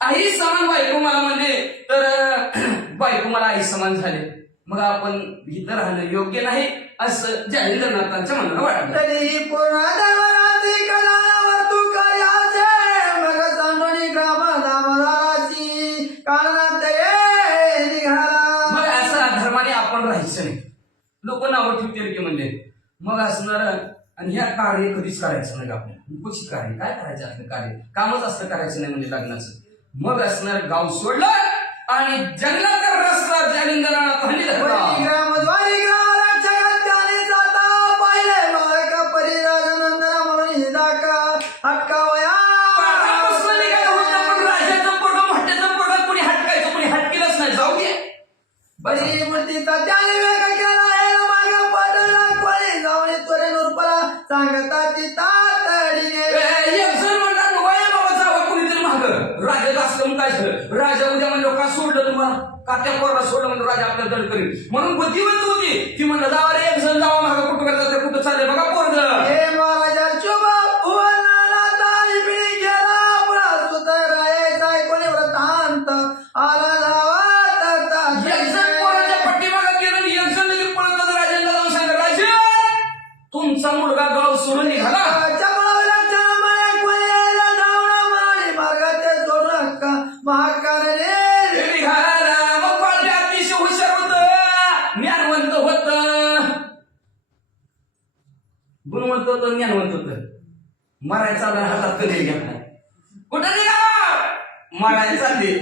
आई समान बायको मला म्हणजे, तर बायको मला आई समान झाले, मग आपण इथं राहणं योग्य नाही असं जालिंदरनाथांच्या मनाला वाटलं. तरी पूर्ण धर्मराजी कलावर तू कयाचे मग सांडोनी ग्राम दामदाराची कारणात निघाला. मग असं धर्माने आपण राहायचं नाही, लोक नावं ठेवतील की म्हणजे. मग असणार आणि ह्या कार्य कधीच करायचं नाही आपल्याला. कशी कार्य काय करायचं असलं, कार्य कामच असतं करायचं नाही म्हणजे लग्नाचं. मग असणार गाव सोडलं आणि जंगलात रस्ता जालिंदरनाथांनी धरला. ग्रामद्वारी ग्रामाला जगत्याने जाता पाहिले बाळका परिराजनंदना म्हणून हिदाका हटकावया. पाटापासून निघालं होतं, पण राजाचं पोटं म्हट्याचं पोटं कोणी हटकायचं, कोणी हटकेलच नाही, जाऊ दे. बरी मूर्तीचा त्याने वेग केला हे मागे पडला कोणी जाऊन त्वरे नुरपला सांगता ती तातडीने. एक जण म्हणतात वय बाबा जावं कोणीतरी मागं. राजाचं असलं मग काय झालं, राजा उद्या म्हणजे का सोडलं तुम्हाला, का त्या पोराला सोडलं म्हणजे राजा आपल्याला दंड करेल म्हणून बुद्धिवंत होती ती. म्हणलं जावा रे एक जण जावा मागं, कुठं करतात कुठं चाललंय बघा पोरग. हे महाराजा शुभ भुवनाला ताई पिढी गेला पुरा सुतर राहायचा कोणी व्रतांत आला धावत एक जण पोराच्या पाठीमागं गेलं आणि एक जण लगेच पळत होतं. राजांना जाऊन सांगितलं, राजे तुमचा मुलगा गाव सोडून निघाला. मार्गाचे सोडू नका महाकाने निघाला. मग बाळ अतिशय हुशार होतं, ज्ञानवंत होतं, गुणवंत होतं, ज्ञानवंत होतं. मरायचा हातात कधी घेतला, कुठं निघाला मरायचा ते.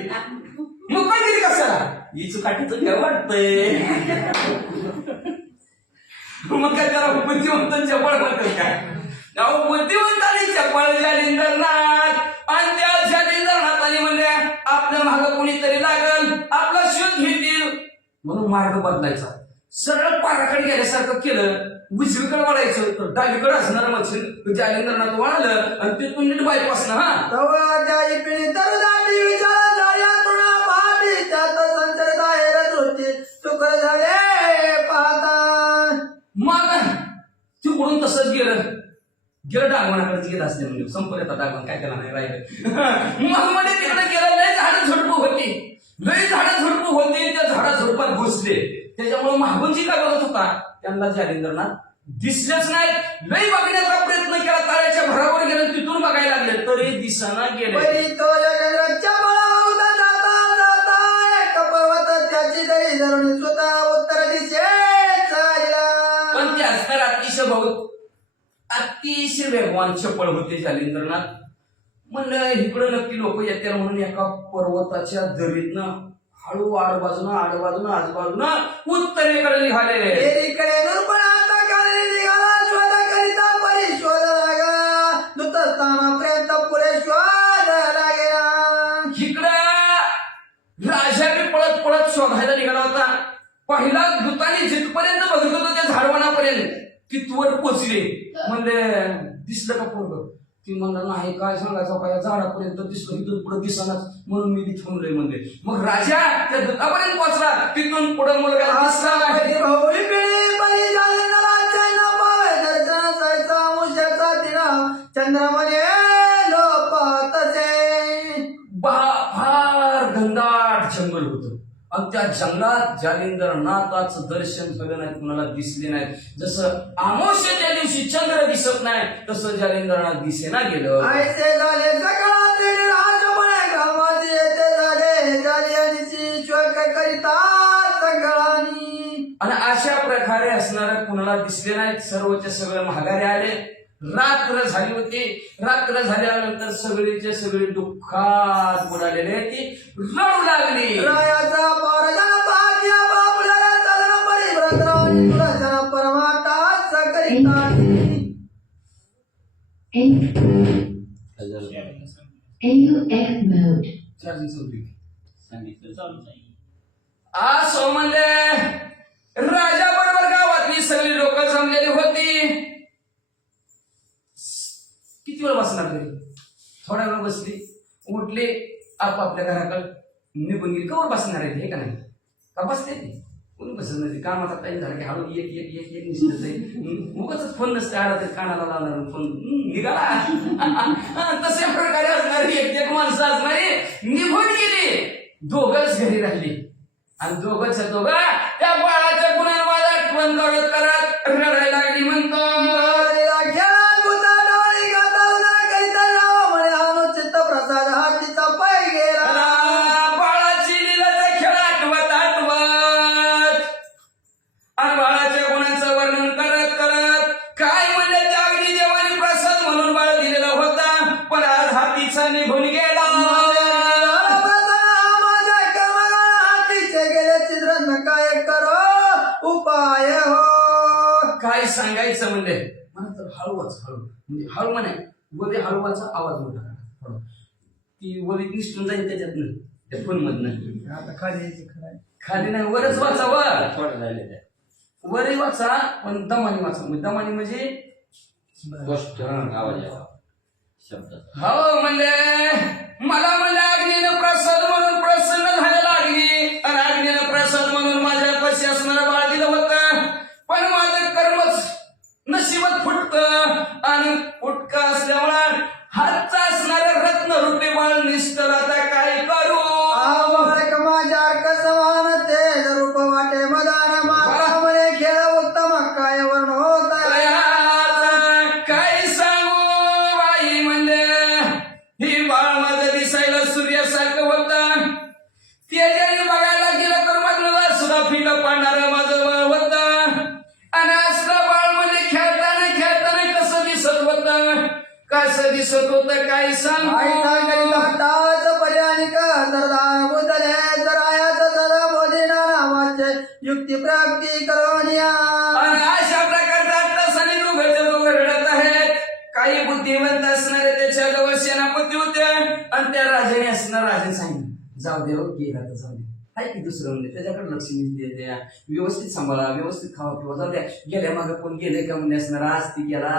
मग काय दिली कशाला, ही चुकाटीचं घर वाटतंय. मग काय त्याला बुद्धिवंत चपळ म्हणतात काय, अहो बुद्धिवंताने चपळ जालिंदरनाथ. आणि त्या जालिंदरनाथाने म्हणजे आपल्या मागं कोणीतरी लागल, आपला शोध घेतील म्हणून मार्ग बदलायचा. सरळ पाराकडे गेल्यासारखं केलं, उजवीकडे वळायचं तर डावीकडे असणार मग जालिंदरनाथ वळालं आणि तिथून नीट बायपास ना. हा तवाच्या पिढी तर दाटी विचार झाल्या तुला पाठी त्यात संचरित आहे दृष्टी चुकर झाले पाहता. मग तिकडून तसंच गेलं डागवणाकडे गेलं असते म्हणजे संपले आता डागवण काय केला नाही राहिलं. मग म्हणजे तिकडे गेलं, लय झाडं झुडपं होती, लय झाडं झुडपं होती, त्या झाडा झुडपात घुसले. त्याच्यामुळे मागून जी काय बघत होता त्यांना जालिंदरनाथ दिसलेच नाही. लय बघण्याचा प्रयत्न केला, ताळ्याच्या भरावर गेलं, तिथून बघायला लागले तरी दिसना गेले. बरी तो जगराच्या बळावता जाता जाता एक पर्वत त्याची दरी धरून स्वतः उत्तर दिशेत चालला. पण मध्ये असणार अतिशय वेगवान चपळ होते जालिंद्रनाथ. म्हणलं इकडं नक्की लोक येतील म्हणून एका पर्वताच्या दरीतनं हळू आडबाजूनं आजूबाजूनं उत्तरेकडे निघाले. एकीकडे दुर्पणाचा काळी निघाला शोध करिता परिशोध लागा दुतस्थानापर्यंत पुढे शोध लागेला. इकडं राजा बी पळत पळत शोधायला निघाला होता. पहिला दूताने जिथपर्यंत बघत होतो त्या झाडवणापर्यंत तिथवर पोचले. म्हणले दिसलं का पोरग? ती म्हणलं नाही, काय सांगायचं का, या झाडापर्यंत दिसलं, इथून पुढे दिसनाच म्हणून मी तिथे थांबलोय म्हणले. मग राजा त्या दूतापर्यंत पोहोचला. तिथून पुढे मुलगा दिसला. भाऊली पिढी बळी जालिंदराच्या न पावे दर्शन असायचा मुशाचा तिरा चंद्रमने लोपतसे. फार घनदाट जंगल होतं आणि त्या जंगलात जालिंद्रनाथाचं दर्शन झालं नाही, कुणाला दिसले नाही. जसं अमावस्येच्या दिवशी चंद्र दिसत नाही तसं जालिंद्रनाथ दिसेना गेलं. ऐसे झाले सकाळचे राजपणे गावात येते झाले जालियानीची शोक करिता सगळ्यांनी. आणि अशा प्रकारे असणाऱ्या कुणाला दिसले नाहीत. सर्वचे सगळे माघारी आले. रात्र झाली होती. रात्र झाल्यानंतर सगळीचे सगळे दुःखात बुडालेले ती रडू लागली. रायाचा पारजन पात्या बापल्याला चालण परिव्रतराणी तुला परमाता सकरिता. AUX mode. चार्जिंग संपली. आज म्हणले राजा बरोबर गावातली सगळी लोक जमलेली होती. किती वेळ बसणार घरी? थोडा वेळ बसली, उठले, आपापल्या घराकडे निघून गेली. कवर बसणार आहे हे का नाही? का बसते ती? कोणी बसत नाही. कामाचा टाइम झाला की हळू एक एक एक एक निश्चित आहे. मुखच फोन नसते आला तर कानाला लावणार फोन निघाला. तशा प्रकारे असणारी एक एक माणसं असणारी निघून गेली. दोघच घरी राहिली आणि दोघंच दोघं त्या बाळाच्या गुणांवाला आठवण करत रडायला लागली. म्हणतो बाळाची लीलाचा खेळ आठवत आणि बाळाच्या गुणांचं वर्णन करत करत काय म्हणले त्या अग्नी देवानी प्रसाद म्हणून बाळ दिलेला होता, पण आज हातीचा निघून गेला. काय करो उपाय हो. काय सांगायचं म्हणले मला तर हळूच म्हणजे हळू म्हणे वरी हळूचा आवाज मोठा. ती वरी निष्ठून जाईल त्याच्यातनं त्या फोन मधनं. आता खाली खाली नाही वरच वाचा. वरी वाचा पण दमानी वाचा. दमानी म्हणजे हो म्हणले मला म्हणले अग्नीनं प्रसाद म्हणून प्रसन्न झालेला अग्नी आणि अग्नीनं प्रसाद म्हणून माझ्या पशी असणारा बाळ दिलं होतं, पण माझं कर्मच नशिबात फुटतं आणि फुटका असल्यामुळे हातचा असणाऱ्या रत्नरूपी बाळ निष्ठल. आता काय करू? माझ्या समान ते रूप वाटे मदान मातामुळे खेळ उत्तम काय वर्ण होत. काय सांगू बाई म्हणले ही बाळ माझं दिसायला सूर्यासारखं होतं. त्याच्याने बघायला गेलं तर माझं सुद्धा फिकं पाडणारं माझं बाळ होतं. आणि असलं बाळ म्हणजे खेळताना कसं दिसत होतं, कसं दिसत होतं काय सांगू. युक्ती प्राप्ती करून आणि अशा प्रकारचा दोघं रडत आहेत. काही बुद्धिमंत असणारे त्याच्या जवळ सेनापती होते आणि त्या राजाने असणार राजाने सांगितलं जाऊ दे गेला तर जाऊ दे, आहे की दुसरं म्हणजे त्याच्याकडे लक्ष द्या, व्यवस्थित सांभाळा, व्यवस्थित खावा पिवा, जाऊ द्या. गेल्या मागं कोण गेले का म्हणजे असणार आज ती गेला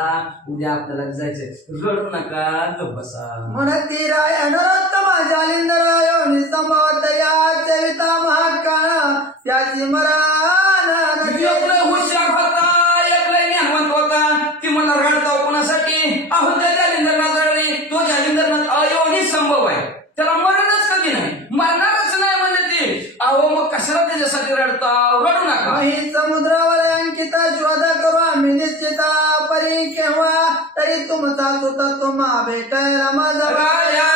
उद्या आपल्याला जायचंय, रडू नका गप्प बसा. म्हणती राय नरोत्तम जालिंदर संभवत या चविता महाकाळ त्याची मरण हुशार होता, एकला ज्ञानवंत होता. ती मला रडताव कोणासाठी? अहो त्या जालिंदरनाथ रडली. तो जालिंदरनाथ अयोनी संभव आहे, त्याला मरणच कधी नाही, मरणारच नाही म्हणजे ती. अहो मग कशाला त्याच्यासाठी रडता? रडू नका. ही समुद्रावर अंकित शोध करू आम्ही निश्चिता परी केव्हा तरी तुमचा सुद्धा तुम्हा भेटायला माझा राजा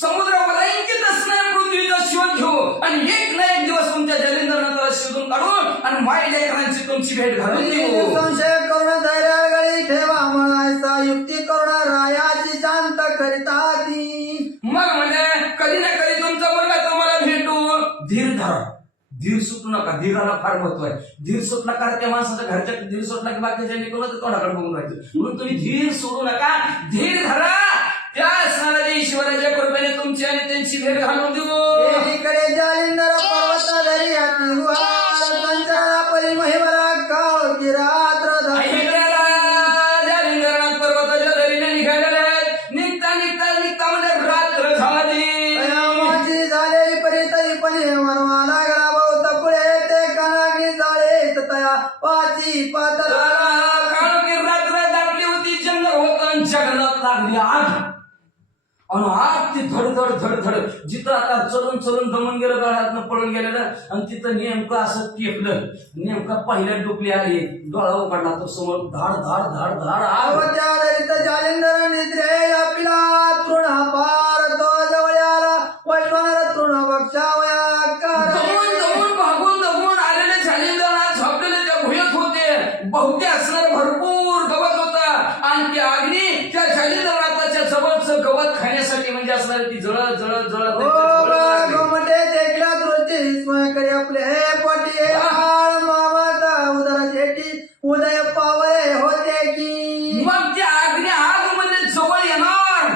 समुद्रावर अंकितच नाही पृथ्वीचा शोध घेऊ आणि एक ना एक दिवस तुमच्या जालिंदरनाथाला शोधून शोधून काढून आणि माई लेकरांची तुमची भेट घालून देऊ. संशय करून धैर्य गळी ठेवा म्हणायचा युक्ती करून रायाची शांत करिता ती. मग म्हणजे कधी ना कधी तुमचा मुलगा तुम्हाला भेटू. धीर धरा, धीर सुटू नका. धीराला फार महत्व आहे. धीर सुटला का त्या माणसाच्या घरच्या धीर सुटला की बाकीच्या निघून तोंडाकडे बघून राहायचं. म्हणून तुम्ही धीर सोडू नका, धीर धरा. त्या असणाऱ्या ईश्वराच्या कृपेने तुमची आणि त्यांची भेट घालून देऊ. एकीकडे जालिंदर पर्वत धरी हाती गुहा संचारा परी महिमला काव की रात्र धाई. जालिंदरनाथ पर्वताच्या दरीने निघालेले आहेत. निघता निघता निघता म्हणजे रात्र झाली. माझी झालेली परी तरी पण मनवा लागला बहुत पुढे ते कणागी जाळे तया पाची पातळा. काळोखी रात्र दाटली होती. जंगल होतं आणि जंगलात लागली आग. आणि आग ती धडधड धडधड जिथं आता चलून चलून दमून गेलं, गळ्यातनं पळून गेलेलं आणि तिथं नेमकं असं टेपलं. नेमका पहिल्या डुकली आली, डोळा उघडला तर समोर धाड धाड धाड धाड आग. आवत्या दरित जालिंदर निद्रे आपला तृण पार तो जवळ आला वैश्वानर तृण बक्षावया दमून दमून भागून दमून आलेले जालिंदरनाथ झोपलेले त्या भुयत होते. बहुते असणार भरपूर गवत होता आणि ती अग्नी त्या जालिंदरनाथाच्या जवळचं गवत खाण्यासाठी म्हणजे असणार ती जळत जळत जळत गोमटे देखला दृष्टी स्मय करी आपले हे पोटी मामाचा उदर शेटी उदय पावळे होते की. मग त्या अग्नी आग म्हणजे जवळ येणार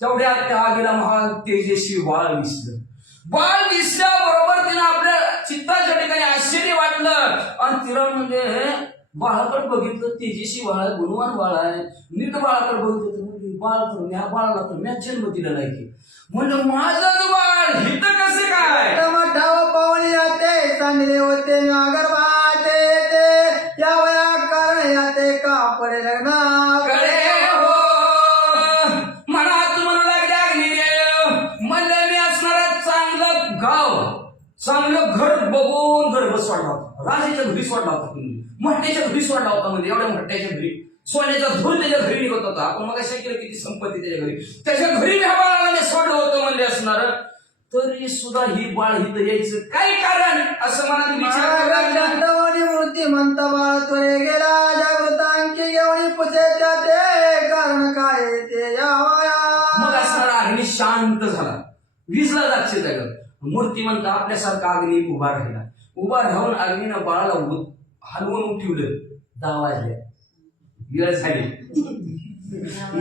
तेवढ्यात त्या आगीला महान तेजस्वी बाळ दिसलं. बाळ दिसल्याबरोबर तिनं आपल्या चित्ताच्या ठिकाणी आश्चर्य वाटलं आणि तिला म्हणजे बाळाकडे बघितलं. तेजस्वी बाळ आहे, गुणवान बाळ आहे. नीट बाळाकडे बघितलं म्हणजे बाळ तर ह्या बाळाला तर मी जन्म दिलेला आहे. म्हणलं माझं बाळ हित कसं काय. मठाव पाहुणे याते चांगले होते नागरबाते येते या वया कारण याते कापडे लग्नाकडे हो मनात म्हणू लागले अग्निदेव. म्हणले मी असणार चांगलं गाव, चांगलं घर बघून गर्भ सोडला होता. राजाच्या घरी सोडला होता तुम्ही, म्हट्याच्या घरी सोडला होता. म्हणजे एवढ्या म्हट्याच्या घरी सोन्याचा धूर त्याच्या घरी निघत होता. आपण मग अशा केलं किती संपत्ती त्याच्या घरी. त्याच्या घरी ह्या बाळाला सोडलं होतं म्हणजे असणार. तरी सुद्धा ही बाळ हिथं यायचं काय कारण असं मनात विचार दंडवणी मूर्ती म्हणता बाळ त्वरे गेला जागृतांकी घेऊन पुसे ते कारण काय ते यावया. मग असणारा अग्नी शांत झाला, विजला जागचे जाग. मूर्ती म्हणता आपल्यासारखा अग्नी उभा राहिला. उभा राहून अग्नीनं बाळाला हलवून उठवलं. 10 वाजल्या, वेळ झाली.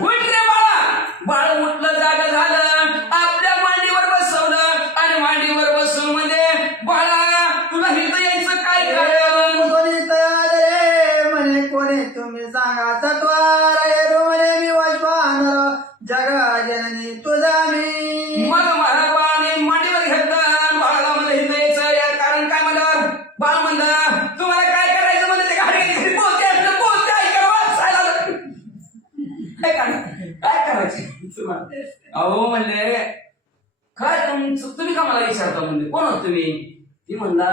उठ रे बाळा. बाळ उठलं, जागा झालं, आपल्या मांडीवर बसवलं आणि मांडीवर बसून म्हणजे बाळा तुला हिथं यायचं काय कारण. कोणी तयार रे म्हणे कोणी तुम्ही सांगा सत्वार येरो म्हणे मी वैश्वानर जगा जननी तुझा मी. मग मला बाळाने मांडीवर घेतलं. बाळाला म्हणलं हिथं यायचं या कारण काय म्हणलं. बाळ म्हणलं तुम्हाला काय करायचं म्हणजे ते गाडी बोलते काय करायचं. अहो म्हणले काय तुम्ही का मला विचारता. म्हणजे कोण होत तुम्ही. ती म्हणला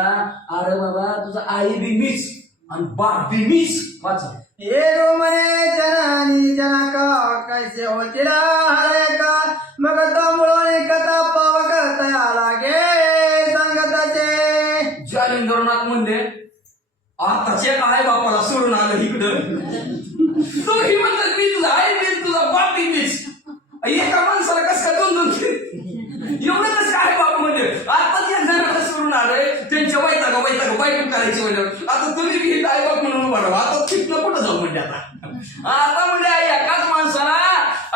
अरे बाबा तुझा आई बी मीच आणि बाप बी मीच. वाचा येरो म्हणे जनानी जना का कैसे होतीला हरे का मग तो मुळोनी कथा पावक तया लागे संगताचे. जालिंदरनाथ म्हणले आताचे काय बापाला सोडून आलं इकडं. तो ही म्हणतात मी तुझा आई मी तुझा बाप मीच. एका माणसाला कसं काय 2-2 एवढं कसं काय बाप म्हणजे. आता जे जणांना सोडून आलंय त्यांच्या वैतागा बायको करायची म्हणजे. आता तुम्ही बी आई बाप म्हणून बनवा. आता तिथनं कुठं जाऊ म्हणजे आता म्हणजे एकाच माणसाला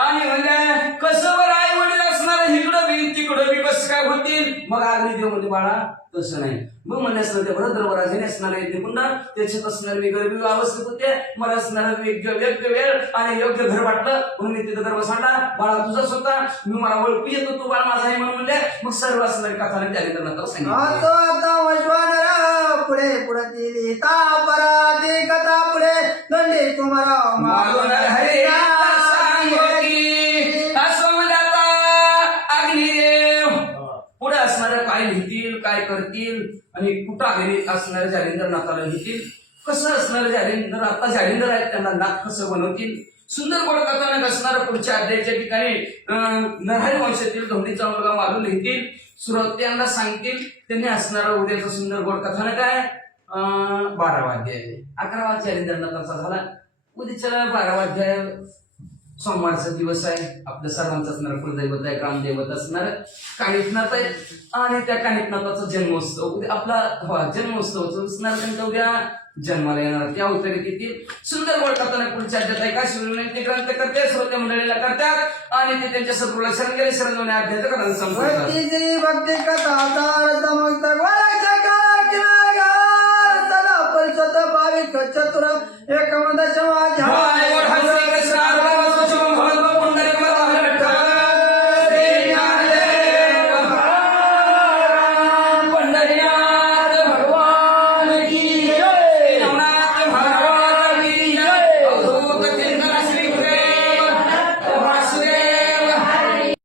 आणि म्हणजे कसं बरं आई वडील असणार इकडं बी तिकडं बी कसं काय होतील. मग अग्निदेव म्हणजे बाळा तसं नाही. मग म्हणले असणार ते भरत दरबाराने असणार पुन्हा त्याच्यात असणार मी गरीबी अवस्थेत होते. मला असणार योग्य वेळ आणि योग्य घर वाटलं म्हणून मी तिथं गर्भ सांडला. बाळा तुझाच होता, मी मला ओळखू येतो तू बाळ माझा आहे म्हणून म्हणले. मग सर्व असणारी कथाने जालिंदरनाथाला सांगितलं. आता वैश्वानर पुढे पुढे दिली पराधी कथा पुढे दंडी तुम्हाला मागून हरे असं म्हणजे आता अग्निदेव पुढे असणारे काय लिहितील काय करतील आणि कुठं घरी असणारे जालिंदरनाथाला लिहितील. कसं असणारे जालिंदर आता जालिंदर आहेत त्यांना नाथ कसं बनवतील. सुंदर गोड कथानक असणारं पुढच्या अध्यायाच्या ठिकाणी नरहरी वंशातील धोंडीचा मुलगा मालून लिहितील. श्रोत्यांना सांगतील त्यांनी असणारं उद्याचं सुंदर गोड कथानक आहे. 12वा अध्याय 11वा अध्याय दंडनाथाचा झाला. उद्याच्याला 12वा अध्याय सोमवारचा दिवस आहे. आपल्या सर्वांचं असणार कुलदैवत आहे, ग्रामदैवत असणार कानिफनाथ आहे. आणि त्या कानिफनाथाचा जन्मोत्सव उद्या आपला जन्मोत्सव असणार. त्यांचा उद्या जन्माला येणार त्या अवतरी किती सुंदर गोड करताना पुढच्या अध्यात आहे का शिवलिंगाचे ग्रंथ करते श्रोते मंडळीला करतात आणि ते त्यांच्या सद्गुरूला शरण गेले. शरण जाऊन अध्याय करून संपवतात. भक्तीची भक्ती कथा तार चमकता वराच्या काळा किनारगार सदा परिषद भाविक चतुर एकमदशमा